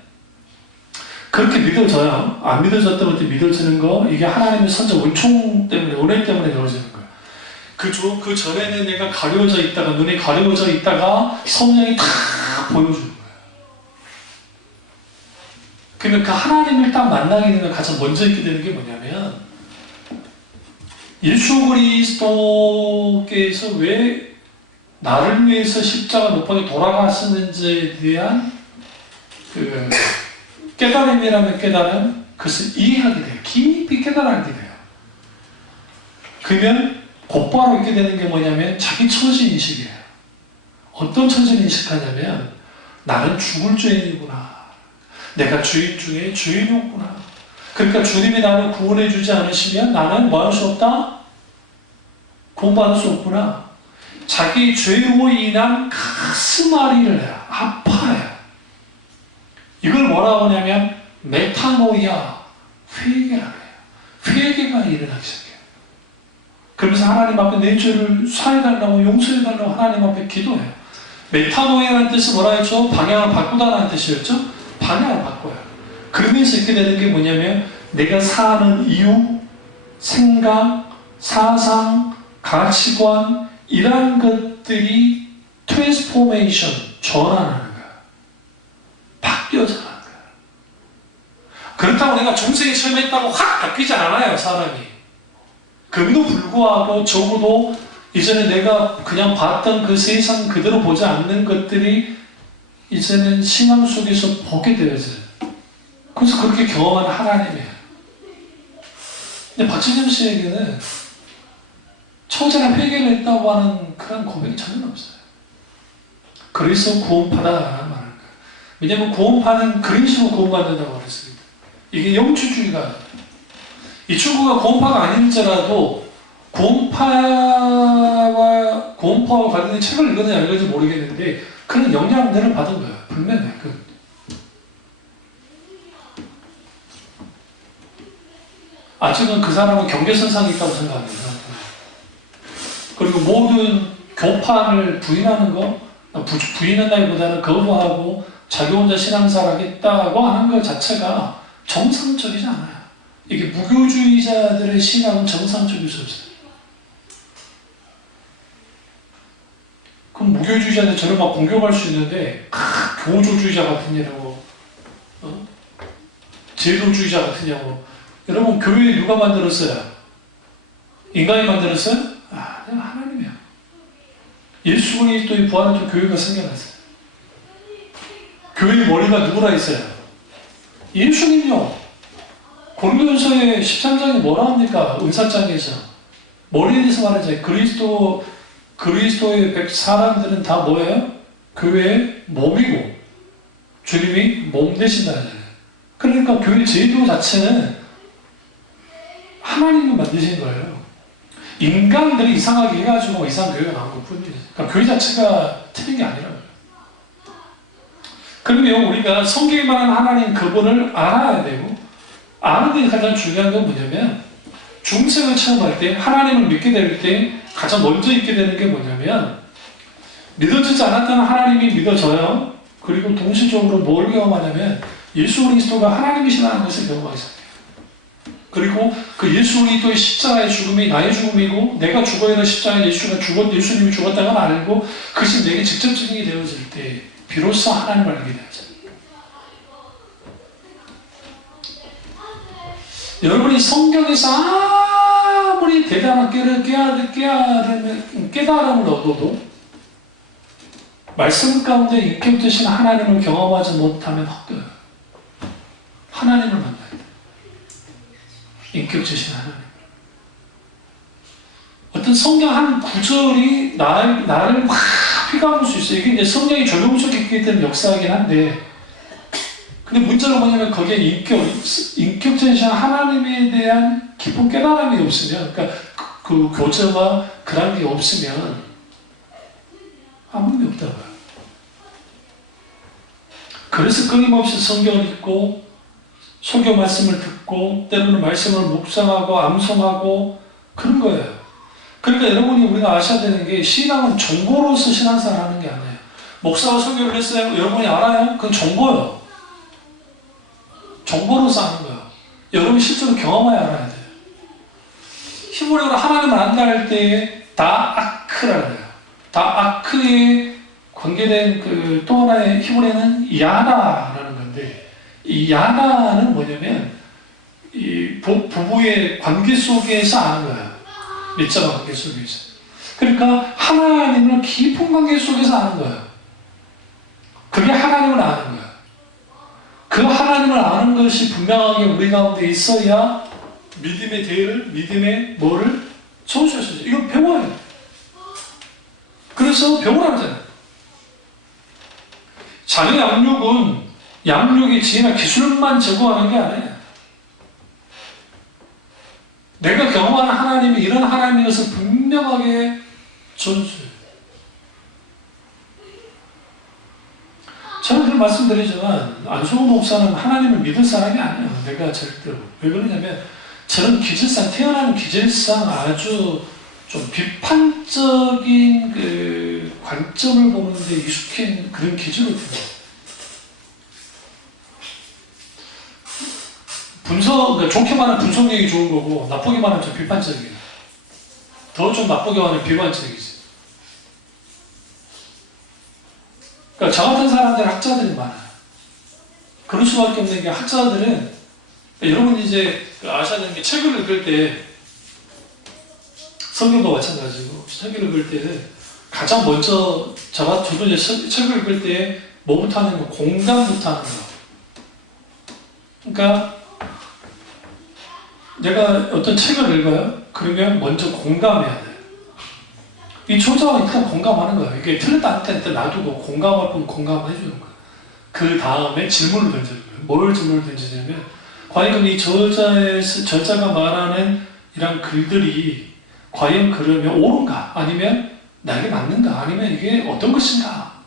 그렇게 믿어져요. 안 믿어졌던 것들이 믿어지는 거, 이게 하나님의 선적 은총 때문에, 은혜 때문에 이루어지는 거예요. 그 전에는 내가 가려져 있다가, 눈이 가려져 있다가 성령이 다 보여주는 거예요. 그러면 그 하나님을 딱 만나게 되는 가장 먼저 있게 되는 게 뭐냐면, 예수 그리스도께서 왜 나를 위해서 십자가 못 박에 돌아가셨는지에 대한 그 깨달음이라면 깨달음, 그것을 이해하게 돼요. 깊이 깨달아게 돼요. 그러면 곧바로 있게 되는 게 뭐냐면 자기 처지인식이에요. 어떤 처지를 인식하냐면 나는 죽을 죄인이구나. 내가 주인 중에 주인이 없구나. 그러니까 주님이 나를 구원해 주지 않으시면 나는 뭐 할 수 없다? 구원받을 수 없구나. 자기 죄로 인한 가슴 앓이를 해요. 아파요. 이걸 뭐라고 하냐면 메타노이아, 회개라고 해요. 회개가 일어나기 시작해요. 그러면서 하나님 앞에 내 죄를 사해달라고 용서해달라고 하나님 앞에 기도해요. 메타노이아라는 뜻이 뭐라 했죠? 방향을 바꾸다라는 뜻이었죠? 방향을 바꿔요. 그러면서 있게 되는 게 뭐냐면 내가 사는 이유, 생각, 사상, 가치관 이러한 것들이 트랜스포메이션, 전환하는 거예요. 바뀌어져 가는 거예요. 그렇다고 내가 중생이 처음 했다고 확 바뀌지 않아요, 사람이. 그럼에도 불구하고 적어도 이전에 내가 그냥 봤던 그 세상 그대로 보지 않는 것들이 이제는 신앙 속에서 보게 되어져요. 그래서 그렇게 경험한 하나님이에요. 근데 박진영 씨에게는 처제나 회개를 했다고 하는 그런 고백이 전혀 없어요. 그래서 구원파다라는 말을 거예요. 왜냐하면 구원파는 그런 식으로 구원받는다고 그랬습니다. 이게 영주주의가 이 친구가 구원파가 아닐지라도 구원파와 관련된 책을 읽었는지 안 읽었는지 모르겠는데 그런 영향들을 받은 거예요. 분명히. 아직은 그 사람은 경계선상에 있다고 생각합니다. 그리고 모든 교파를 부인하는 거, 부인한다기보다는 거부하고 자기 혼자 신앙생활하겠다고 하는 것 자체가 정상적이지 않아요. 이게 무교주의자들의 신앙은 정상적일 수 없어요. 그럼 무교주의자들 저를 막 공격할 수 있는데 교조주의자 같으냐고, 제도주의자 같으냐고. 여러분 교회 누가 만들었어요? 인간이 만들었어요? 하나님이야. 예수 그리스도의 부활을 통 교회가 생겨났어요. 교회의 머리가 누구라 했어요? 예수님요. 고린도전서의 13장이 뭐라 합니까? 은사장에서 머리에 대해서 말하잖아요. 그리스도의 사람들은 다 뭐예요? 교회의 몸이고 주님이 몸 되신다잖아요. 그러니까 교회 제도 자체는 하나님이 만드신 거예요. 인간들이 이상하게 해가지고 이상한 교회가 나온 것 뿐이에요. 그러니까 교회 자체가 틀린 게 아니라고요. 그러면 우리가 성경에 말하는 하나님 그분을 알아야 되고, 아는 데 가장 중요한 건 뭐냐면 중생을 체험할 때, 하나님을 믿게 될 때 가장 먼저 있게 되는 게 뭐냐면 믿어지지 않았다는 하나님이 믿어져요. 그리고 동시적으로 뭘 경험하냐면 예수 그리스도가 하나님이시라는 것을 경험하게 됩니다. 그리고 그 예수 그리스도의 십자가의 죽음이 나의 죽음이고 내가 죽어야 할 십자가에 예수님이 죽었다는 걸 알고 그것이 내게 직접 적용이 되어질 때 비로소 하나님을 알게 되죠. 여러분이 성경에서 아무리 대단한 깨달음을 얻어도 말씀 가운데 인격되신 하나님을 경험하지 못하면 헛되어요. 하나님을 만나야 돼요. 인격되신 하나님. 어떤 성경 한 구절이 나를 확 휘감을 수 있어요. 이게 이제 성경이 적용 속에 있기 때문에 역사이긴 한데, 근데 문제가 뭐냐면 거기에 인격되신 하나님에 대한 깊은 깨달음이 없으면, 그러니까 그 교제와 그런 게 없으면 아무 의미 없다고요. 그래서 끊임없이 성경을 읽고 설교 말씀을 듣고 때로는 말씀을 묵상하고 암송하고 그런 거예요. 그러니까 여러분이 우리가 아셔야 되는 게 신앙은 정보로서 신앙생활 하는 게 아니에요. 목사가 설교를 했어요. 여러분이 알아요? 그건 정보예요. 정보로서 하는 거예요. 여러분이 실제로 경험해야 알아야 돼요. 히브리어로 하나님을 안다 할 때 다아크라는 거예요. 다아크에 관계된 또 하나의 히브리어는 야나라는 건데, 이 야나는 뭐냐면 이 부부의 관계 속에서 아는 거예요. 밀접한 관계 속에서. 그러니까 하나님을 깊은 관계 속에서 아는 거예요. 그게 하나님을 아는 거예요. 그 하나님을 아는 것이 분명하게 우리 가운데 있어야 믿음의 뭐를 손수였어요. 이거 배워야 돼. 그래서 배우라잖아요. 자녀 양육이 지혜나 기술만 제공하는 게 아니에요. 내가 경험하는 하나님이 이런 하나님이어서 분명하게 전수해요. 저는 그런 말씀드리지만 안성호 목사는 하나님을 믿을 사람이 아니에요. 내가 절대로. 왜 그러냐면 저는 태어난 기질상 아주 좀 비판적인 그 관점을 보는데 익숙한 그런 기질이거든요. 그러니까 좋게 말하면 분석력이 좋은 거고 나쁘게 말하면 좀 비판적이에요. 더 좀 나쁘게 말하면 비관적이지. 그러니까 저 같은 사람들 학자들이 많아요. 그럴 수밖에 없는 게 학자들은 여러분 이제 아셔야 되는 게 책을 읽을 때 성경도 마찬가지고 책을 읽을 때는 가장 먼저 저도 이제 책을 읽을 때 뭐부터 하는 거? 공감부터 하는 거. 그러니까 내가 어떤 책을 읽어요? 그러면 먼저 공감해야 돼. 이 초자가 일단 공감하는 거야. 이게 틀렸다 안 틀렸다 놔두고 공감할 건 공감을 해주는 거야. 그 다음에 질문을 던지는 거예요. 뭘 질문을 던지냐면 과연 이 저자가 말하는 이런 글들이 과연 그러면 옳은가? 아니면 나에게 맞는가? 아니면 이게 어떤 것인가?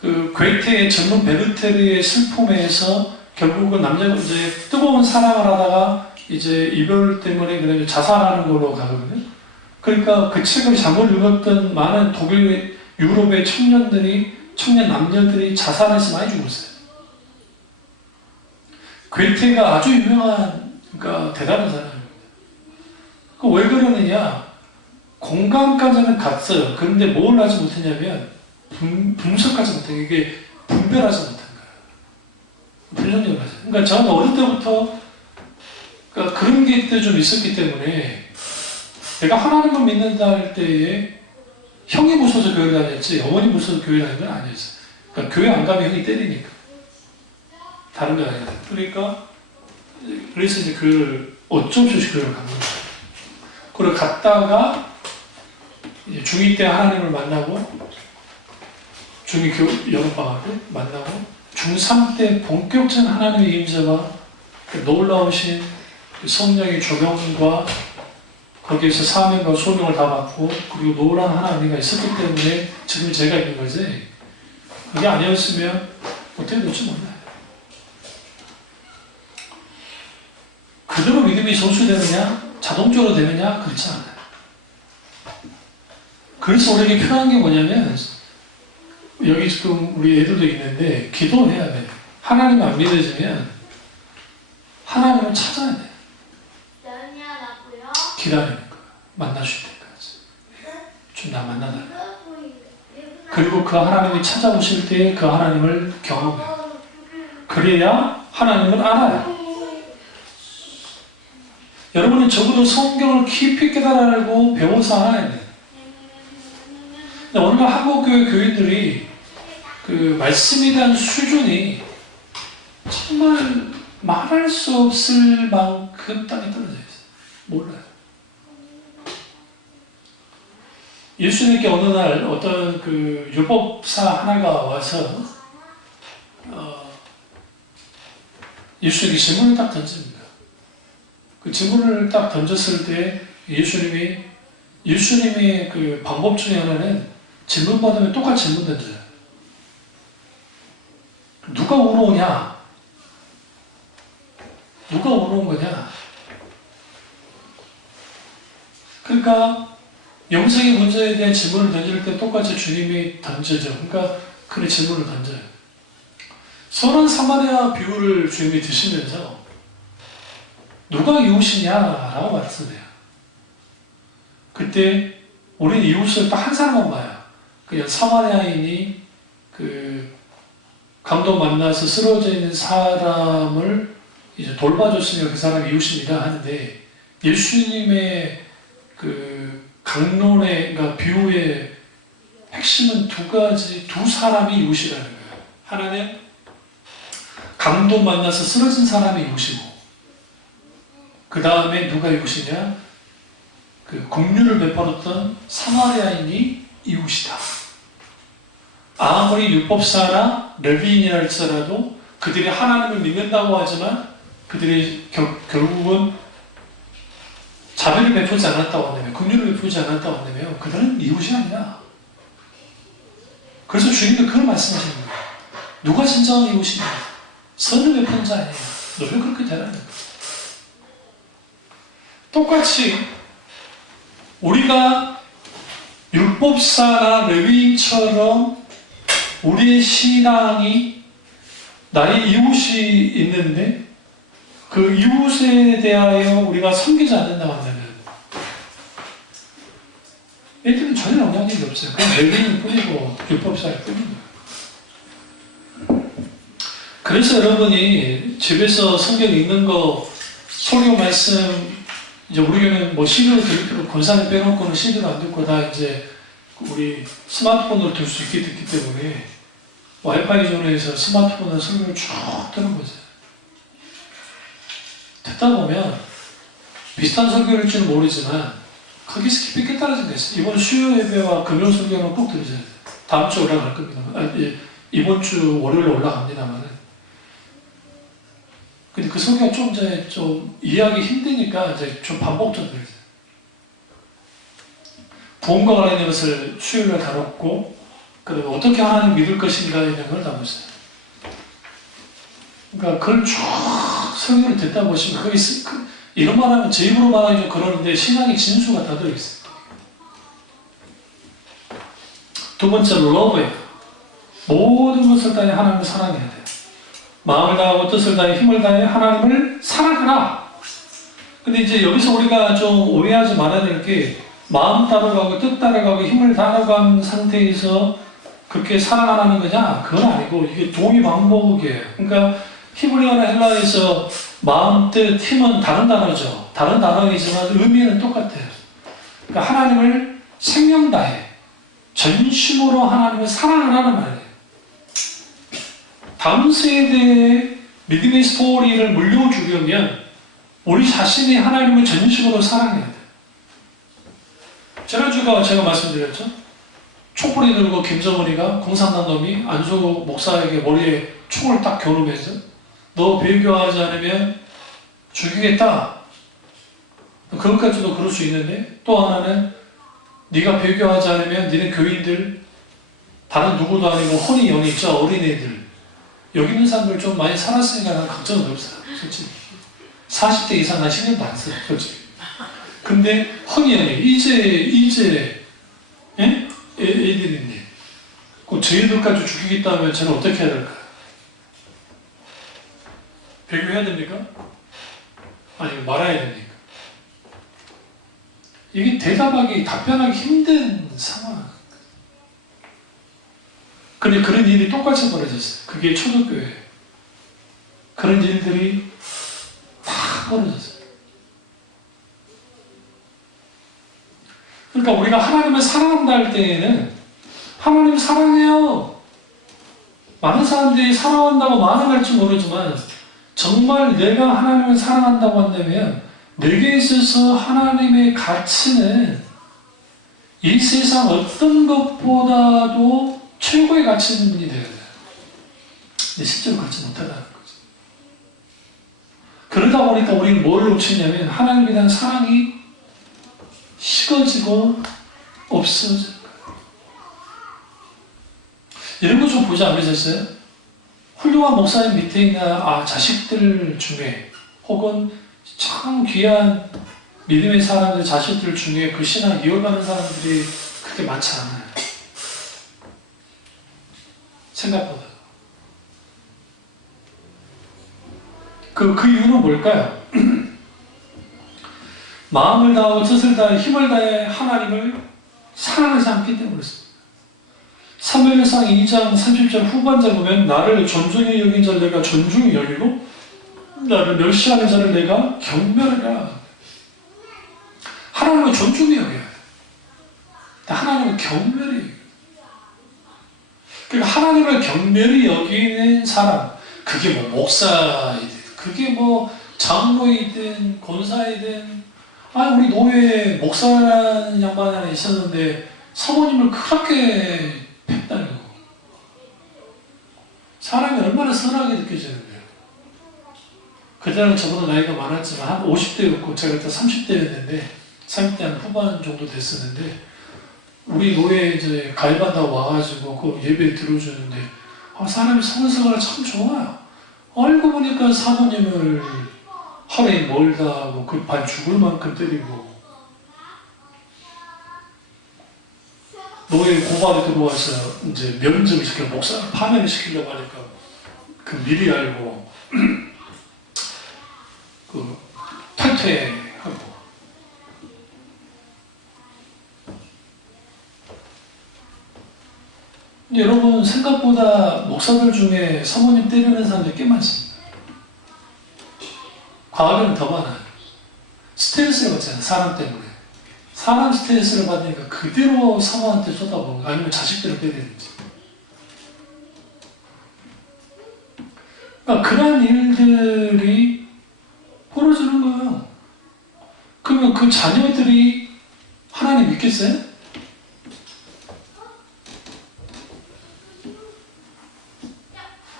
그 괴테의 젊은 베르테르의 슬픔에서 결국은 남자가 이제 뜨거운 사랑을 하다가 이제 이별 때문에 그다음에 자살하는 걸로 가거든요. 그러니까 그 책을 잘못 읽었던 많은 독일, 유럽의 청년 남녀들이 자살해서 많이 죽었어요. 괴테가 아주 유명한, 그러니까 대단한 사람입니다. 왜 그러느냐? 공감까지는 갔어요. 그런데 뭘 하지 못했냐면 분석하지 못해요. 이게 분별하지 못한 거예요. 분석력을 하죠. 그러니까 저는 어릴 때부터 그러니까 그런 게 좀 있었기 때문에 내가 하나님을 믿는다 할 때에 형이 무서워서 교회 다녔지 어머니 무서워서 교회 다닌 건 아니었어요. 그러니까 교회 안 가면 형이 때리니까. 다른 거 아니에요. 그래서 이제 교회를 어쩔 수 없이 교회를 간 거예요. 그리고 갔다가 이제 중2 때 하나님을 만나고 중2 여름방학 때 만나고 중3 때 본격적인 하나님의 임재와 놀라우신 성령의 조명과 거기에서 사명과 소명을 다 받고 그리고 놀라운 하나님이 있었기 때문에 지금 제가 있는 거지. 그게 아니었으면 어떻게 될지 몰라요. 그대로 믿음이 성취되느냐 자동적으로 되느냐 그렇지 않아요. 그래서 우리에게 필요한 게 뭐냐면 여기 지금 우리 애들도 있는데 기도해야 돼. 하나님 안 믿어지면 하나님을 찾아야 돼. 기다리는 거야. 만나실 때까지. 좀 나 만나달라. 그리고 그 하나님이 찾아오실 때 그 하나님을 경험해. 그래야 하나님을 알아요. 여러분은 적어도 성경을 깊이 깨달아고 배워서 알아야 돼. 오늘날 한국교회 교인들이 그 말씀에 대한 수준이 정말 말할 수 없을 만큼 땅에 떨어져 있어요. 몰라요. 예수님께 어느 날 어떤 그 율법사 하나가 와서 예수님께 질문을 딱 던집니다. 그 질문을 딱 던졌을 때 예수님의 그 방법 중에 하나는 질문 받으면 똑같이 질문 던져요. 누가 우러오냐? 누가 우러온 거냐? 그러니까 영생의 문제에 대한 질문을 던질 때 똑같이 주님이 던져죠. 그러니까 그런 질문을 던져요. 선한 사마리아 비유를 주님이 드시면서 누가 이웃이냐라고 말씀해요. 그때 우리는 이웃을 딱 한 사람만 봐요. 그냥 사마리아인이 그 강도 만나서 쓰러져 있는 사람을 이제 돌봐줬으니까 그 사람이 이웃입니다 하는데 예수님의 그 강론의 그러니까 비유의 핵심은 두 사람이 이웃이라는 거예요. 하나는 강도 만나서 쓰러진 사람이 이웃이고 그 다음에 누가 이웃이냐? 그 긍휼을 베풀었던 사마리아인이 이웃이다. 아무리 율법사나 레위인이라 할지라도 그들이 하나님을 믿는다고 하지만 그들이 결국은 자비를 베풀지 않았다고 한다면, 긍휼을 베풀지 않았다고 한다면 그들은 이웃이 아니야. 그래서 주님도 그걸 말씀하시는 거예요. 누가 진정한 이웃이냐? 선을 베푸는 자 아니에요. 너를 그렇게 되라는 거예요. 똑같이 우리가 율법사나 레위인처럼 우리의 신앙이 나의 이웃이 있는데 그 이웃에 대하여 우리가 섬기지 않는다고 한다면 애들은 전혀 영향력이 없어요. 그냥 레위인일 뿐이고 율법사일 뿐이고. 그래서 여러분이 집에서 성경 읽는 거 설교 말씀 이제 우리 교회는 뭐 CD로 들을 필요 권사님 빼놓고는 CD로 안 듣고 다 이제 우리 스마트폰으로 들 수 있게 됐기 때문에 와이파이 전화해서 스마트폰으로 설교를 쭉 들어보세요. 듣다 보면 비슷한 설교일지는 모르지만 거기 스킵이 꽤 떨어진 게 있어요. 이번 수요 예배와 금요 설교는 꼭 들으셔야 돼요. 다음 주 올라갈 겁니다. 이번 주 월요일에 올라갑니다만은. 근데 그 설교가 좀 이제 좀 이해하기 힘드니까 이제 좀 반복 좀 들으세요. 구원과 관련된 것을 수요일에 다뤘고, 그리고 어떻게 하나님 믿을 것인가에 대한 걸 다뤘어요. 그러니까 그걸 쭉 설교를 듣다 보시면 거기 이런 말하면 제 입으로 말하기 좀 그러는데 신앙의 진수가 다 들어있어요. 두 번째로 러브예요. 모든 것을 다해 하나님을 사랑해야 돼요. 마음을 다하고 뜻을 다해 힘을 다해 하나님을 사랑하라. 근데 이제 여기서 우리가 좀 오해하지 말아야 될 게 마음 따라가고 뜻 따라가고 힘을 다해간 상태에서 그렇게 사랑하라는 거냐? 그건 아니고 이게 동의반복이에요. 그러니까 히브리어나 헬라어에서 마음, 뜻, 힘은 다른 단어죠. 다른 단어이지만 의미는 똑같아요. 그러니까 하나님을 생명 다해 전심으로 하나님을 사랑하라는 말이에요. 다음 세대의 믿음의 스토리를 물려주려면 우리 자신이 하나님을 전심으로 사랑해야 돼요. 지난주가 제가 말씀드렸죠. 촛불이 들고 김정은이가 공산당 놈이 안소국 목사에게 머리에 총을 딱 겨누면서 너 배교하지 않으면 죽이겠다. 그것까지도 그럴 수 있는데 또 하나는 네가 배교하지 않으면 니네 교인들 다른 누구도 아니고 혼이 영이 있죠. 어린애들 여기 있는 사람들 좀 많이 살았으니까 난 걱정은 없어요. 솔직히 40대 이상 난 신경도 안 써요. 솔직히. 근데 혼이 영이 이제 예? 애들인데 그 저희들까지 죽이겠다면 저는 어떻게 해야 될까요? 배교해야 됩니까? 아니 말아야 됩니까? 이게 대답하기 답변하기 힘든 상황. 근데 그런 일이 똑같이 벌어졌어요. 그게 초대교회예요. 그런 일들이 다 벌어졌어요. 그러니까 우리가 하나님을 사랑한다 할 때에는 하나님 사랑해요. 많은 사람들이 사랑한다고 말은 할지 모르지만 정말 내가 하나님을 사랑한다고 한다면 내게 있어서 하나님의 가치는 이 세상 어떤 것보다도 최고의 가치 있는 분이 되어야 돼요. 근데 실제로 그렇지 못하다는 거죠. 그러다 보니까 우리는 뭘 놓치냐면 하나님에 대한 사랑이 식어지고 없어질 거예요. 이런 거 좀 보지 않으셨어요? 훌륭한 목사님 밑에 있는 자식들 중에 혹은 참 귀한 믿음의 사람들 자식들 중에 그 신앙 이어가는 사람들이 그렇게 많지 않아요. 생각보다. 그 이유는 뭘까요? 마음을 다하고 뜻을 다해 힘을 다해 하나님을 사랑하지 않기 때문이었습니다. 사무엘상 2장 30절 후반절 보면 나를 존중히 여긴 자를 내가 존중히 여기고 나를 멸시하는 자를 내가 경멸하라. 하나님을 존중히 여겨야 돼. 하나님을 경멸히 여겨야 돼. 그러니까 하나님을 경멸히 여기는 사람, 그게 뭐 목사이든 그게 뭐 장로이든 권사이든 아, 우리 노예에 목사라는 양반이 하나 있었는데 사모님을 그렇게 팼다는 거. 사람이 얼마나 선하게 느껴지는 거예요. 그때는 저보다 나이가 많았지만 한 50대였고 제가 그때 30대였는데 30대 한 후반 정도 됐었는데 우리 노예 이제 가입한다고 와가지고 그 예배 들어주는데 사람이 서글서글 참 좋아요. 알고 보니까 사모님을 하루에 멀다 하고 급한 죽을 만큼 때리고 노예 고발이 들어와서 이제 면접을 시켜 목사를 파면을 시키려고 하니까 그 미리 알고 그 탈퇴하고 여러분 생각보다 목사들 중에 사모님 때리는 사람들이 꽤 많습니다. 과거에는 더 많아요. 스트레스를 받잖아요. 사람 때문에. 사람 스트레스를 받으니까 그대로 사모한테 쏟아부은 거 아니면 자식들을 때리는지. 그러니까 그런 일들이 벌어지는 거예요. 그러면 그 자녀들이 하나님 믿겠어요?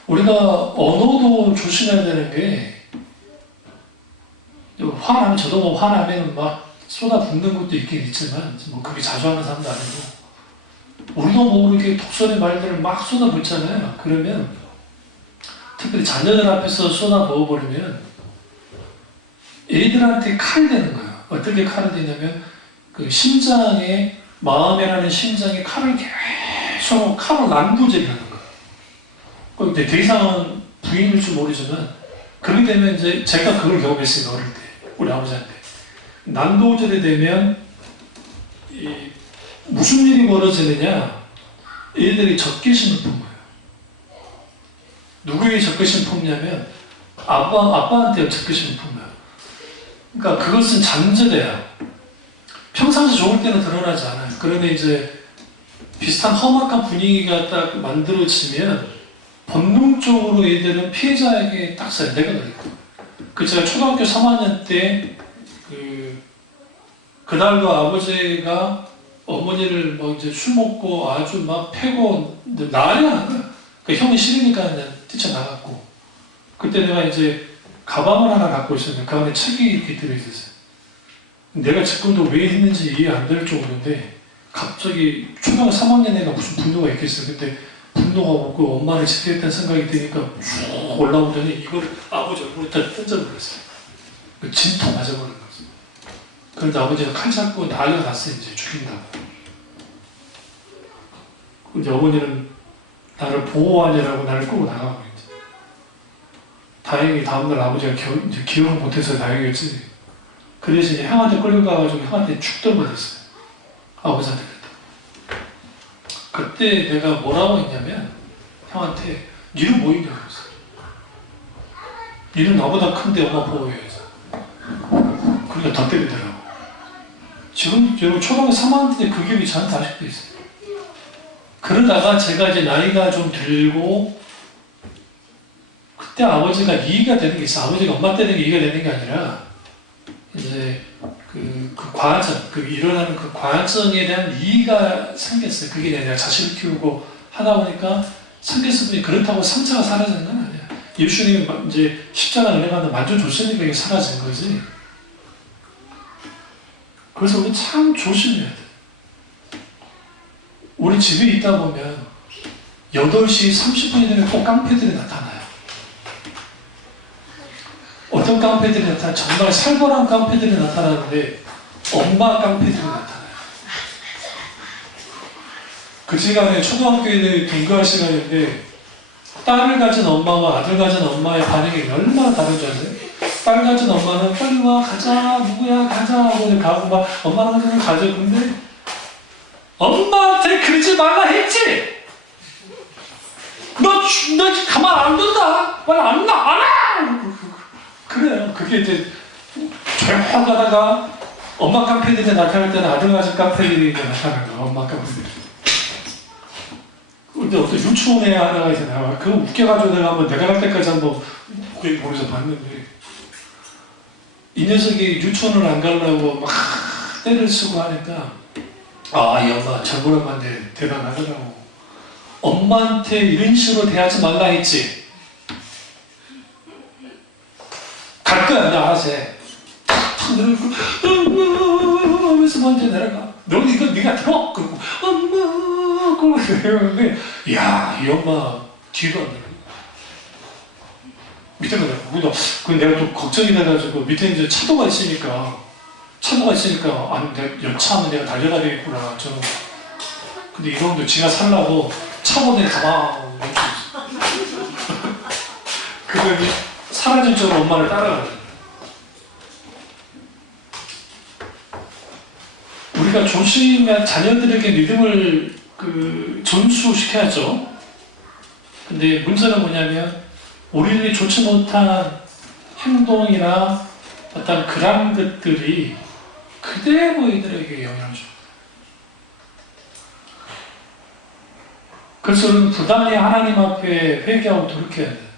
우리가 언어도 조심해야 되는 게 화나면 저도 뭐 화나면 막 쏟아붓는 것도 있긴 있지만 뭐 그게 자주 하는 사람도 아니고 우리도 모르게 독설의 말들을 막 쏟아붓잖아요. 그러면 특별히 자녀들 앞에서 쏟아부어버리면 애들한테 칼이 되는 거예요. 어떻게 칼이 되냐면 그 심장에 마음이라는 심장에 칼을 계속 칼로 난도질을 하는 거예요. 근데 더 이상은 부인일 줄 모르지만 그렇게 되면 이제 제가 그걸 경험했어요. 어릴 때 우리 아버지한테 난도질이 되면 무슨 일이 벌어지느냐 애들이 적개심을 품어요. 누구에게 적개심을 품냐면 아빠한테 적개심을 품어요. 그러니까 그것은 잠재돼요. 평상시 좋을 때는 드러나지 않아요. 그런데 이제 비슷한 험악한 분위기가 딱 만들어지면 본능적으로 애들은 피해자에게 딱 써요. 내가 그랬고. 제가 초등학교 3학년 때 그날도 아버지가 어머니를 뭐 이제 술 먹고 아주 막 패고 난리 나는 거야. 그 형이 싫으니까 그냥 뛰쳐나갔고. 그때 내가 이제 가방을 하나 갖고 있었는데 그 안에 책이 이렇게 들어있었어요. 내가 지금도 왜 했는지 이해 안 될 정도인데 갑자기 초등학교 3학년 애가 무슨 분노가 있겠어요. 그때 분노가 오고 엄마를 지키겠다는 생각이 드니까 쭉 올라오더니 이걸 아버지 얼굴에다 던져버렸어요. 진통 맞아버린 거죠. 그런데 아버지가 칼 잡고 난리가 났어요. 이제 죽인다고. 이제 어머니는 나를 보호하느라고 나를 끌고 나가고 이제. 다행히 다음날 아버지가 이제 기억을 못해서 다행이었지. 그 대신 형한테 끌려가가지고 형한테 축 떨어졌어요. 아버지한테 그랬다. 그때 내가 뭐라고 했냐면 형한테 니는 뭐 있냐고 했어요. 니는 나보다 큰데 엄마 보호해야지. 그러니까 더 때리더라고. 지금 여러분 초등학교 3학년 때 그 기억이 저한테 아직도 있어요. 그러다가 제가 이제 나이가 좀 들고 그때 아버지가 이의가 되는 게 있어요. 아버지가 엄마 때리는 게 이의가 되는 게 아니라 이제 그 과정, 일어나는 그 과정에 대한 이의가 생겼어요. 그게 내가 자식을 키우고 하다 보니까 생겼을 뿐이 그렇다고 상처가 사라지는 건 아니야. 예수님이 이제 십자가 내려가는 만져줬으니까 이게 사라진 거지. 그래서 우리 참 조심해야 돼. 우리 집에 있다 보면 8시 30분이 되면 꼭 깡패들이 나타나요. 어떤 깡패들이 나타나요? 정말 살벌한 깡패들이 나타나는데 엄마 깡패들이 나타나요. 그 시간에 초등학교 애들 등교할 시간인데 딸을 가진 엄마와 아들 가진 엄마의 반응이 얼마나 다른 줄 아세요? 딸 가진 엄마는 빨리 와 가자 누구야 가자 하고 가고 막 엄마랑 그냥 가자. 근데 엄마한테 그러지 말라 했지. 너 가만 안 둔다. 빨리 안 와. 그래요. 그게 이제 조용하다가 엄마 깡패들이 나타날 때는 아들 가진 깡패들이 나타나는 거야. 엄마 깡패들이. 근데 어떤 유치원 애 하나가 있잖아요. 그거 웃겨가지고 내가 갈 때까지 한번 거기 거기서 봤는데 이 녀석이 유치원을 안 가려고 막 때를 쓰고 하니까 이 엄마 젊은 엄마인데 대단하더라고. 엄마한테 이런 식으로 대하지 말라 했지. 갈 거야, 내가 알아서 해. 탁 내려놓고 하면서 먼저 내려가. 너 이거 네가 들어? 그러고 엄마 그러고 이러는데 이야, 이 엄마 뒤도 안 내려. 밑에 가더라고. 그 내가 또 걱정이 돼가지고 밑에 이제 차도가 있으니까 여차하면 내가 달려가야 되겠구나. 저는 근데 이놈도 지가 살라고 차고에 가방 멈춰 있어. 그러더니 사라질 쪽으로 엄마를 따라가요. 우리가 조심히 자녀들에게 믿음을 전수시켜야죠. 근데 문제는 뭐냐면 우리들이 좋지 못한 행동이나 어떤 그런 것들이 그대로 이들에게 영향을 줍니다. 그래서 우리는 부단히 하나님 앞에 회개하고 돌이켜야 돼요.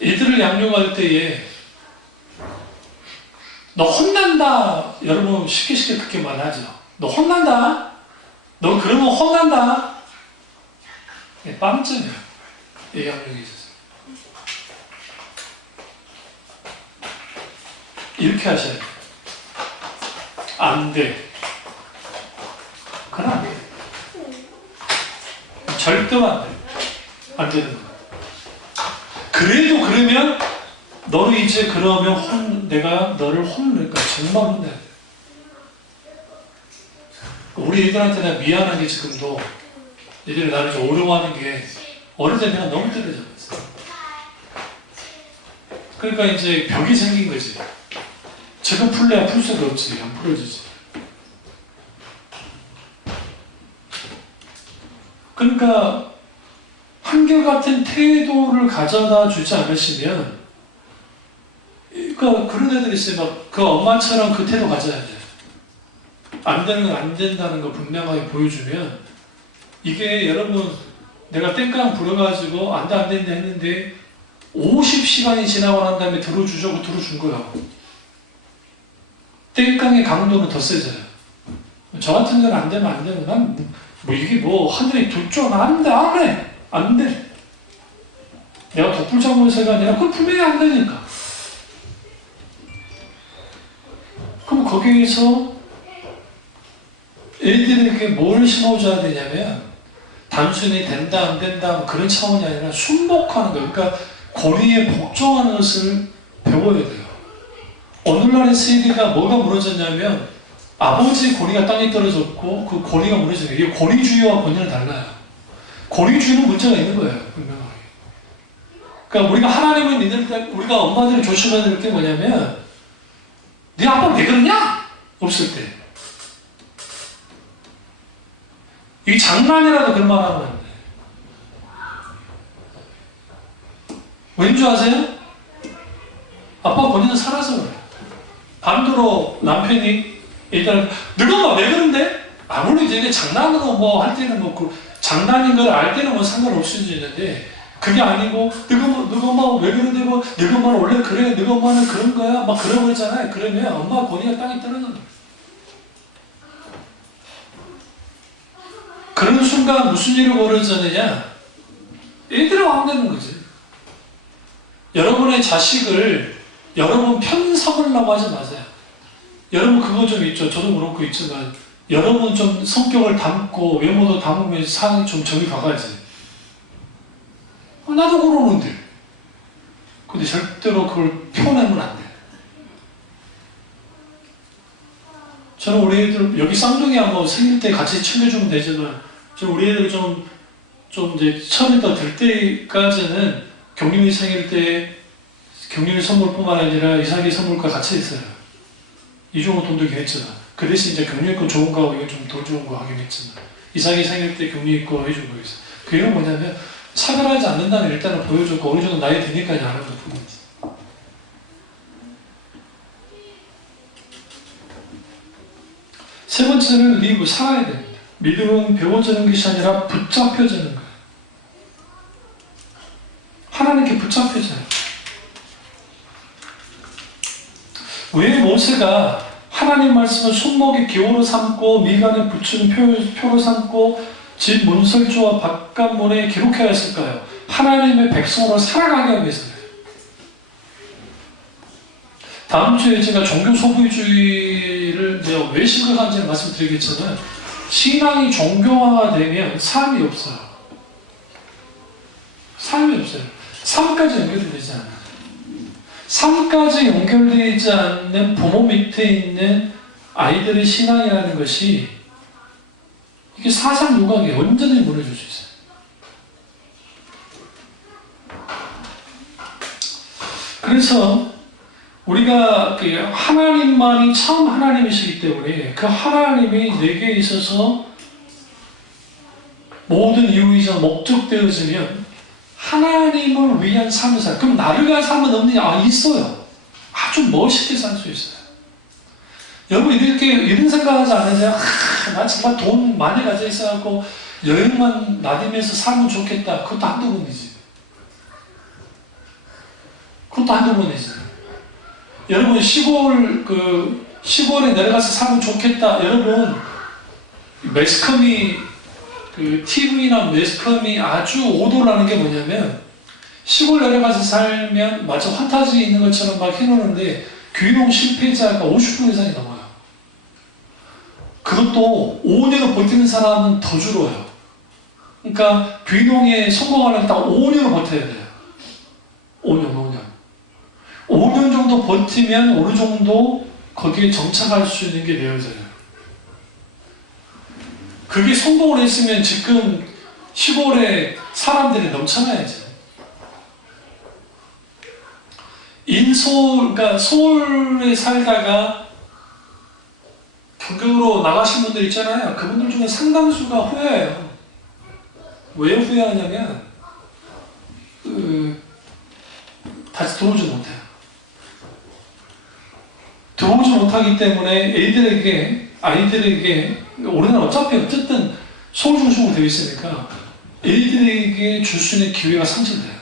이들을 양육할 때에 너 혼난다. 여러분 쉽게 그렇게 말하죠. 너 혼난다. 너 그러면 혼난다. 빵점이에요. 이 양육이 있어서. 이렇게 하셔야 돼요. 안 돼. 그건 안 돼. 절대로 안 돼. 안 되는 거야. 그래도 그러면 너는 이제 그러면 내가 너를 혼낼까? 정말 혼내야 돼. 우리 애들한테 내가 미안한 게 지금도 얘들이 나를 좀 어려워하는 게 어릴 때 내가 너무 때려잡았어. 그러니까 이제 벽이 생긴 거지. 지금 풀려야 풀 수가 없지. 안 풀어지지. 그러니까 한결같은 태도를 가져다 주지 않으시면 그런 애들이 있어요. 막 그 엄마처럼 그 태도 가져야 돼. 안 되는 건 안 된다는 거 분명하게 보여주면 이게 여러분 내가 땡깡 부려가지고 안 된다 했는데 50시간이 지나고 난 다음에 들어주자고 들어준 거야. 땡깡의 강도는 더 세져요. 저 같은 경우는 안 되면 난 이게 하늘이 둘 줄 안 돼. 안 돼. 내가 덕불장군세가 아니라 그건 분명히 안 되니까. 그럼 거기에서 애들에게 뭘 심어줘야 되냐면 단순히 된다 안 된다 그런 차원이 아니라 순복하는 거예요. 그러니까 권위에 복종하는 것을 배워야 돼요. 오늘날의 세계가 뭐가 무너졌냐면 아버지의 권위가 땅에 떨어졌고 그 권위가 무너지는 거예요. 이게 권위주의와 권위는 달라요. 권위주의는 문제가 있는 거예요. 분명하게. 그러니까 우리가 하나님을 믿을 때 우리가 엄마들이 조심해야 될 게 뭐냐면 네 아빠 왜 그러냐? 없을 때. 이게 장난이라도 그런 말 하면 안 돼. 왠지 아세요? 아빠 본인은 살아서 그래. 반대로 남편이 일단 너가 왜 그런데? 물론 이제 장난으로 할 때는 장난인 걸 알 때는 상관없을 수 있는데 그게 아니고 너가 엄마 왜 그런데 너가 엄마는 원래 그래 너가 엄마는 그런 거야 막 그런 거잖아요. 그러면 엄마 권위가 땅에 떨어져. 그런 순간 무슨 일이 벌어졌느냐? 애들이 왕되는 거지. 여러분의 자식을 여러분 편 삼으려고 하지 마세요. 여러분 그거 좀 있죠. 저도 그렇고 있지만 여러분 좀 성격을 담고 외모도 담으면 상이 좀 정이 가가지. 나도 그러는데. 근데 절대로 그걸 표현하면 안 돼. 저는 우리 애들 여기 쌍둥이 생길 때 같이 챙겨주면 되지만 저는 우리 애들 좀 이제 처음에 들 때까지는 경림이 생일 때 경림이 선물뿐만 아니라 이삭이 선물과 같이 있어요. 이종호 돈도 했잖아. 그 대신 이제 경림이 거 좋은 거 하고 이거 좀 더 좋은 거 하긴 했지만 이삭이 생일 때 경림이 거 해준 거 있어. 그 이유는 뭐냐면 차별하지 않는다는 일단은 보여줬고 어느 정도 나이 드니까 이제 하는 것뿐이지. 세 번째는 리브, 살아야 됩니다. 믿음은 배워지는 것이 아니라 붙잡혀지는 거예요. 하나님께 붙잡혀져요. 왜 모세가 하나님 말씀을 손목에 기호로 삼고 미간에 붙이는 표로 삼고 집 문설주와 바깥문에 기록해야 했을까요? 하나님의 백성으로 살아가게 하기 위해서요. 다음 주에 제가 종교 소부주의를 왜 심각한지 말씀드리겠지만, 신앙이 종교화가 되면 삶이 없어요. 삶이 없어요. 삶까지 연결되지 않아요. 삶까지 연결되지 않는 부모 밑에 있는 아이들의 신앙이라는 것이, 이게 사상 유각에 완전히 무너질 수 있어요. 그래서 우리가 하나님만이 참 하나님이시기 때문에 그 하나님이 내게 있어서 모든 이유이자 목적되어지면 하나님을 위한 삶을 살아요. 그럼 나를 위한 삶은 없느냐? 있어요. 아주 멋있게 살 수 있어요. 여러분 이런 생각하지 않으세요? 나 정말 돈 많이 가져 있어갖고 여행만 나대면서 살면 좋겠다. 그것도 한두 번이지. 그것도 한두 번이지. 여러분 시골에 내려가서 살면 좋겠다. 여러분 매스컴이 TV나 매스컴이 아주 오도라는 게 뭐냐면, 시골 내려가서 살면 마치 환타지 있는 것처럼 막 해놓는데 귀농 실패자가 50% 이상이 넘어요. 그것도 5년을 버티는 사람은 더 줄어요. 그러니까 귀농에 성공하려면 딱 5년을 버텨야 돼요. 5년 5년 정도 버티면 어느 정도 거기에 정착할 수 있는 게 되어져요. 그게 성공을 했으면 지금 시골에 사람들이 넘쳐나야지. 그러니까 서울에 살다가 경격으로 나가신 분들 있잖아요. 그분들 중에 상당수가 후회해요. 왜 후회하냐면 다시 들어오지 못해요. 들어오지 못하기 때문에 아이들에게 우리나라 어쨌든 서울 중심으로 되어 있으니까 애들에게 줄 수 있는 기회가 상실돼요.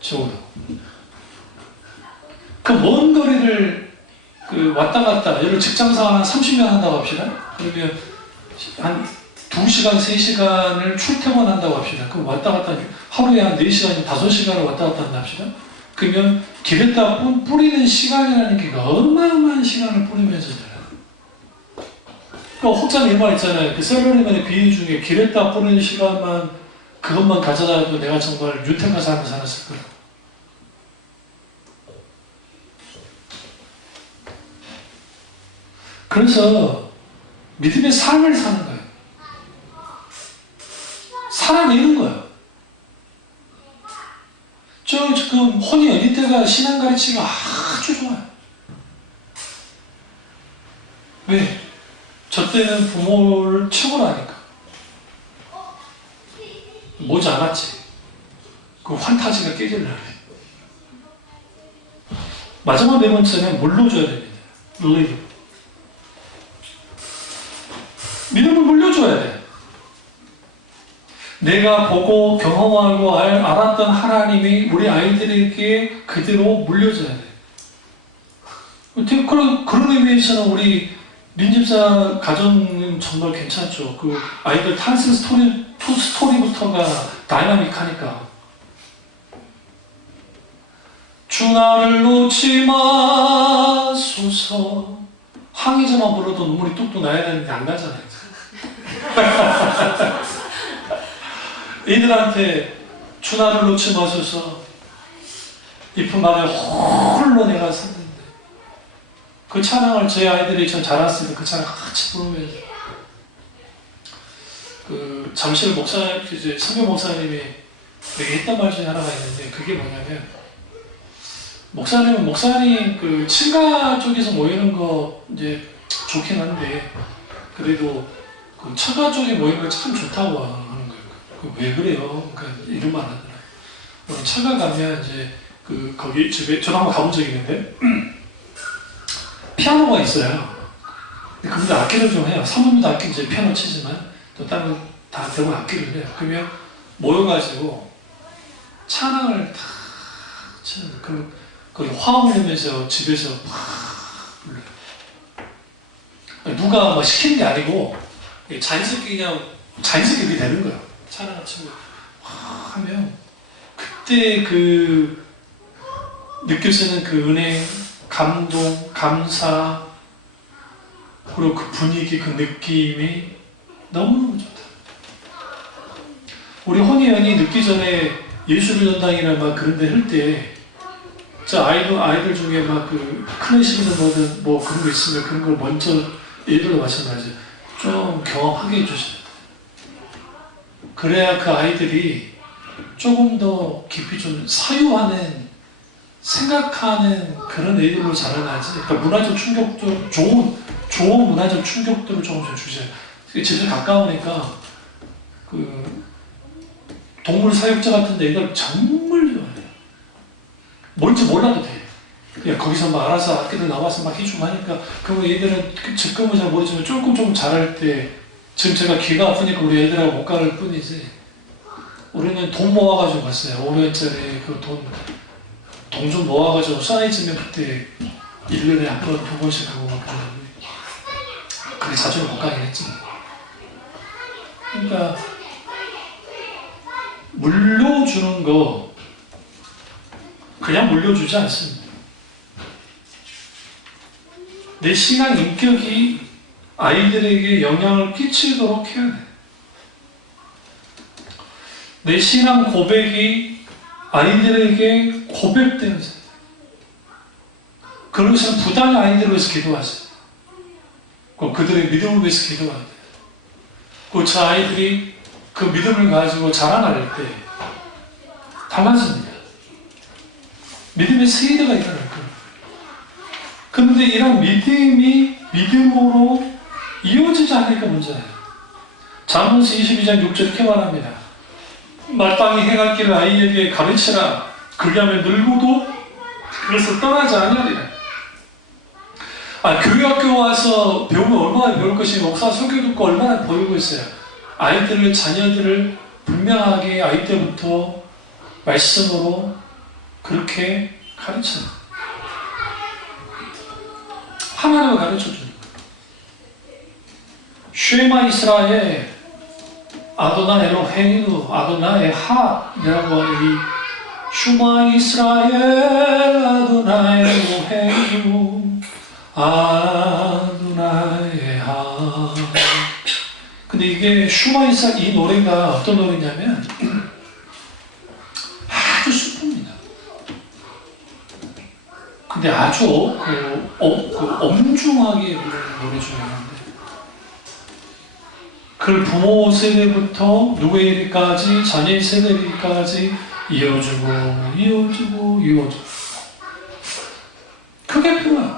적어도. 그 먼 거리를 왔다 갔다, 예를 들어 직장생활 한 30년 한다고 합시다. 그러면 한 2시간, 3시간을 출퇴근한다고 합시다. 그럼 왔다 갔다 하루에 한 4시간, 5시간을 왔다 갔다 한다 합시다. 그러면 길에다 뿌리는 시간이라는 게 어마어마한 시간을 뿌리면서 돼요. 혹자는 이 말 있잖아요. 셀러리맨의 비유 중에 길에다 뿌리는 시간만, 그것만 가져다도 내가 정말 유태가 삶을 살았을 거예요. 그래서 믿음의 삶을 사는 거예요. 살아내는 거예요. 지금 혼이 연인 때가 신앙 가르치기가 아주 좋아요. 왜? 저 때는 부모를 최고로 하니까. 모지 않았지. 그 환타지가 깨질려고. 마지막 네 번째는 물러줘야 됩니다. 믿음을 물려줘야 돼. 내가 보고 경험하고 알았던 하나님이 우리 아이들에게 그대로 물려줘야 돼. 그런 의미에서는 우리 민집사 가정은 정말 괜찮죠. 아이들 탄생 스토리부터가 다이나믹하니까. 주 나를 놓지 마소서. 항의자만 불러도 눈물이 뚝뚝 나야 되는데 안 나잖아요. 애들한테 주 나를 놓지 마소서. 이품 안에 홀로 내가 섰는데, 그 찬양을 제 아이들이 전 자랐으니까 그 찬양 같이 부르면서, 잠실 성경 목사님이 되게 했던 말 중에 하나가 있는데, 그게 뭐냐면, 목사님 친가 쪽에서 모이는 거 이제 좋긴 한데, 그래도 처가 쪽에 모이는 거 참 좋다고 하는 거예요. 왜 그래요? 그러니까 이런 말 하더라고요. 처가 가면 이제 거기 집에 저도 한번 가본 적이 있는데 피아노가 있어요. 근데 그분들 악기를 좀 해요. 사모님도 악기 이제 피아노 치지만 또 다른 다 대부분 악기를 해요. 그러면 모여가지고 찬양을 다 거의 화음을 내면서 집에서 막 불러요. 누가 뭐 시키는 게 아니고 자연스럽게 그렇게 되는 거예요. 찬양을 치고 하면 그때 그 느껴지는 그 은혜, 감동, 감사, 그리고 그 분위기, 그 느낌이 너무너무 좋다. 우리 혼이연이 늦기 전에 예술의 전당이나 막 그런 데 할 때, 아이들 중에 막 그 클래식이든 뭐든 뭐 그런 거 있으면 그런 걸 먼저 얘들도 마찬가지예요. 좀 경험하게 해주셔야 돼요. 그래야 그 아이들이 조금 더 깊이 좀 사유하는, 생각하는 그런 애들로 자라나지. 그러니까 문화적 충격도, 좋은 문화적 충격들을 조금 주세요. 집에 가까우니까 그 동물 사육자 같은 데 애들 정말 좋아해요. 뭔지 몰라도 돼. 그냥 거기서 막 알아서 학교들 나와서 막 해주고 하니까, 그러면 얘들은 즉금은 잘 모르지만 조금 잘할 때, 지금 제가 귀가 아프니까 우리 애들하고 못 가를 뿐이지, 우리는 돈 모아가지고 갔어요. 5년짜리 그 돈 좀 모아가지고 쌓여지면 그때 1년에 한 번, 두 번씩 하고 막 그러는데, 그게 자주는 못 가긴 했지. 그러니까 물려주는 거 그냥 물려주지 않습니다. 내 신앙 인격이 아이들에게 영향을 끼치도록 해야 돼. 내 신앙 고백이 아이들에게 고백되는 사. 그러시면 부단히 아이들을 위해서 기도하세요. 그들의 믿음을 위해서 기도해야 돼요. 그 아이들이 그 믿음을 가지고 자라날 때 달라집니다. 믿음의 세대가 일어날 거예요. 그런데 이런 믿음이 믿음으로 이어지지 않으니까 문제예요. 잠언서 22장 6절 이렇게 말합니다. 마땅히 행할 길을 아이에게 가르치라. 그리하면 늙어도 그것을 떠나지 아니하리라. 교회 학교 와서 배우면 얼마나 배울 것이, 목사 설교 듣고 얼마나 배우고 있어요. 자녀들을 분명하게 아이 때부터 말씀으로 그렇게 가르쳐요. 하나님을 가르쳐줘요. 쉐마 이스라엘 아도나 엘로헤inu 아도나 에하이라고 하는 이 슈마 이스라엘 아도나 엘로헤inu 아도나 에하. 근데 이게 슈마 이스라엘 이 노래가 어떤 노래냐면 아주 슬픕니다. 근데 아주 엄중하게 부르는 노래 중에 하나인데, 그걸 부모 세대부터 누구에게까지, 자녀 세대에게까지 이어주고 그게 필요해.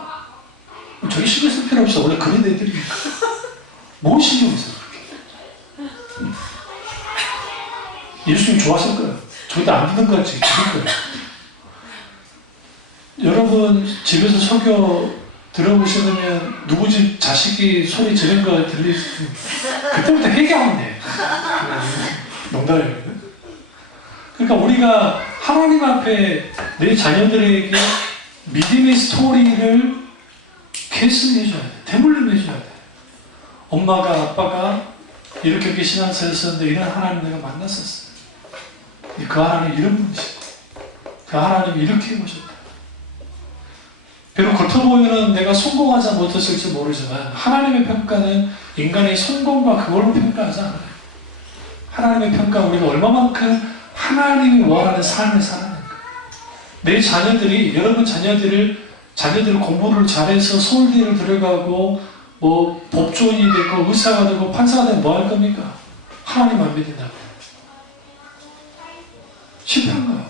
저기 신경 쓸 필요 없어. 원래 그런 애들이니까. 뭘 신경 써 그렇게. 예수님 좋았을 거야. 저기도 안 믿는 것 같지. 그럴 거야. 여러분 집에서 설교 들어보시면 누구 집 자식이 소리 지른 거 들리시면 그때부터 회개하면 돼. 농담이에요. 그러니까 우리가 하나님 앞에 내 자녀들에게 믿음의 스토리를 계승해줘야 돼. 대물림해줘야 돼. 엄마가 아빠가 이렇게 신앙생활했었는데 이런 하나님 내가 만났었어. 그 하나님 이런 분이시고 그 하나님 이렇게 해보셨다. 비록 겉으로 보이는 내가 성공하지 못했을지 모르지만 하나님의 평가는 인간의 성공과 그걸로 평가하지 않아요. 하나님의 평가는 우리가 얼마만큼 하나님이 원하는 삶을 사는가. 내 자녀들이, 여러분 자녀들을 공부를 잘해서 서울대를 들어가고 뭐 법조인이 되고 의사가 되고 판사가 되면 뭐 할 겁니까? 하나님 안 믿는다고. 실패한 거야.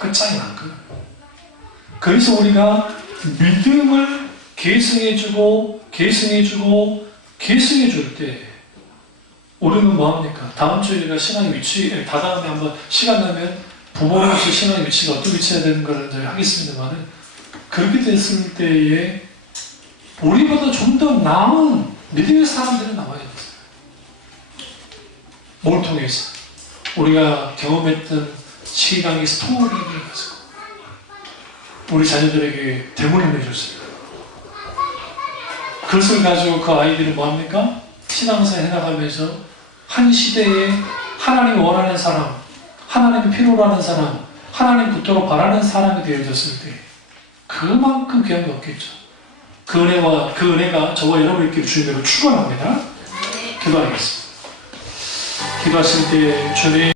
끝장이 난 거야. 그래서 우리가 믿음을 계승해줄 때 우리는 뭐합니까? 다음 주에 우리가 신앙의 위치, 다다음에 한번 시간 나면 부모로서 신앙의 위치가 어떤 위치해야 되는 걸 저희 하겠습니다만은, 그렇게 됐을 때에 우리보다 좀 더 나은 믿음의 사람들이 나와야 돼요. 뭘 통해서? 우리가 경험했던 신앙의 스토리를 가지고 우리 자녀들에게 대문을 내줬어요. 그것을 가지고 그 아이들은 뭐합니까? 신앙생활 해나가면서 한 시대에 하나님 원하는 사람, 하나님 필요로 하는 사람, 하나님 붙도록 바라는 사람이 되어졌을 때 그만큼 귀한 게 없겠죠. 그 은혜가 저와 여러분께 주님으로 축원합니다. 기도하겠습니다. 기도하실 때 주님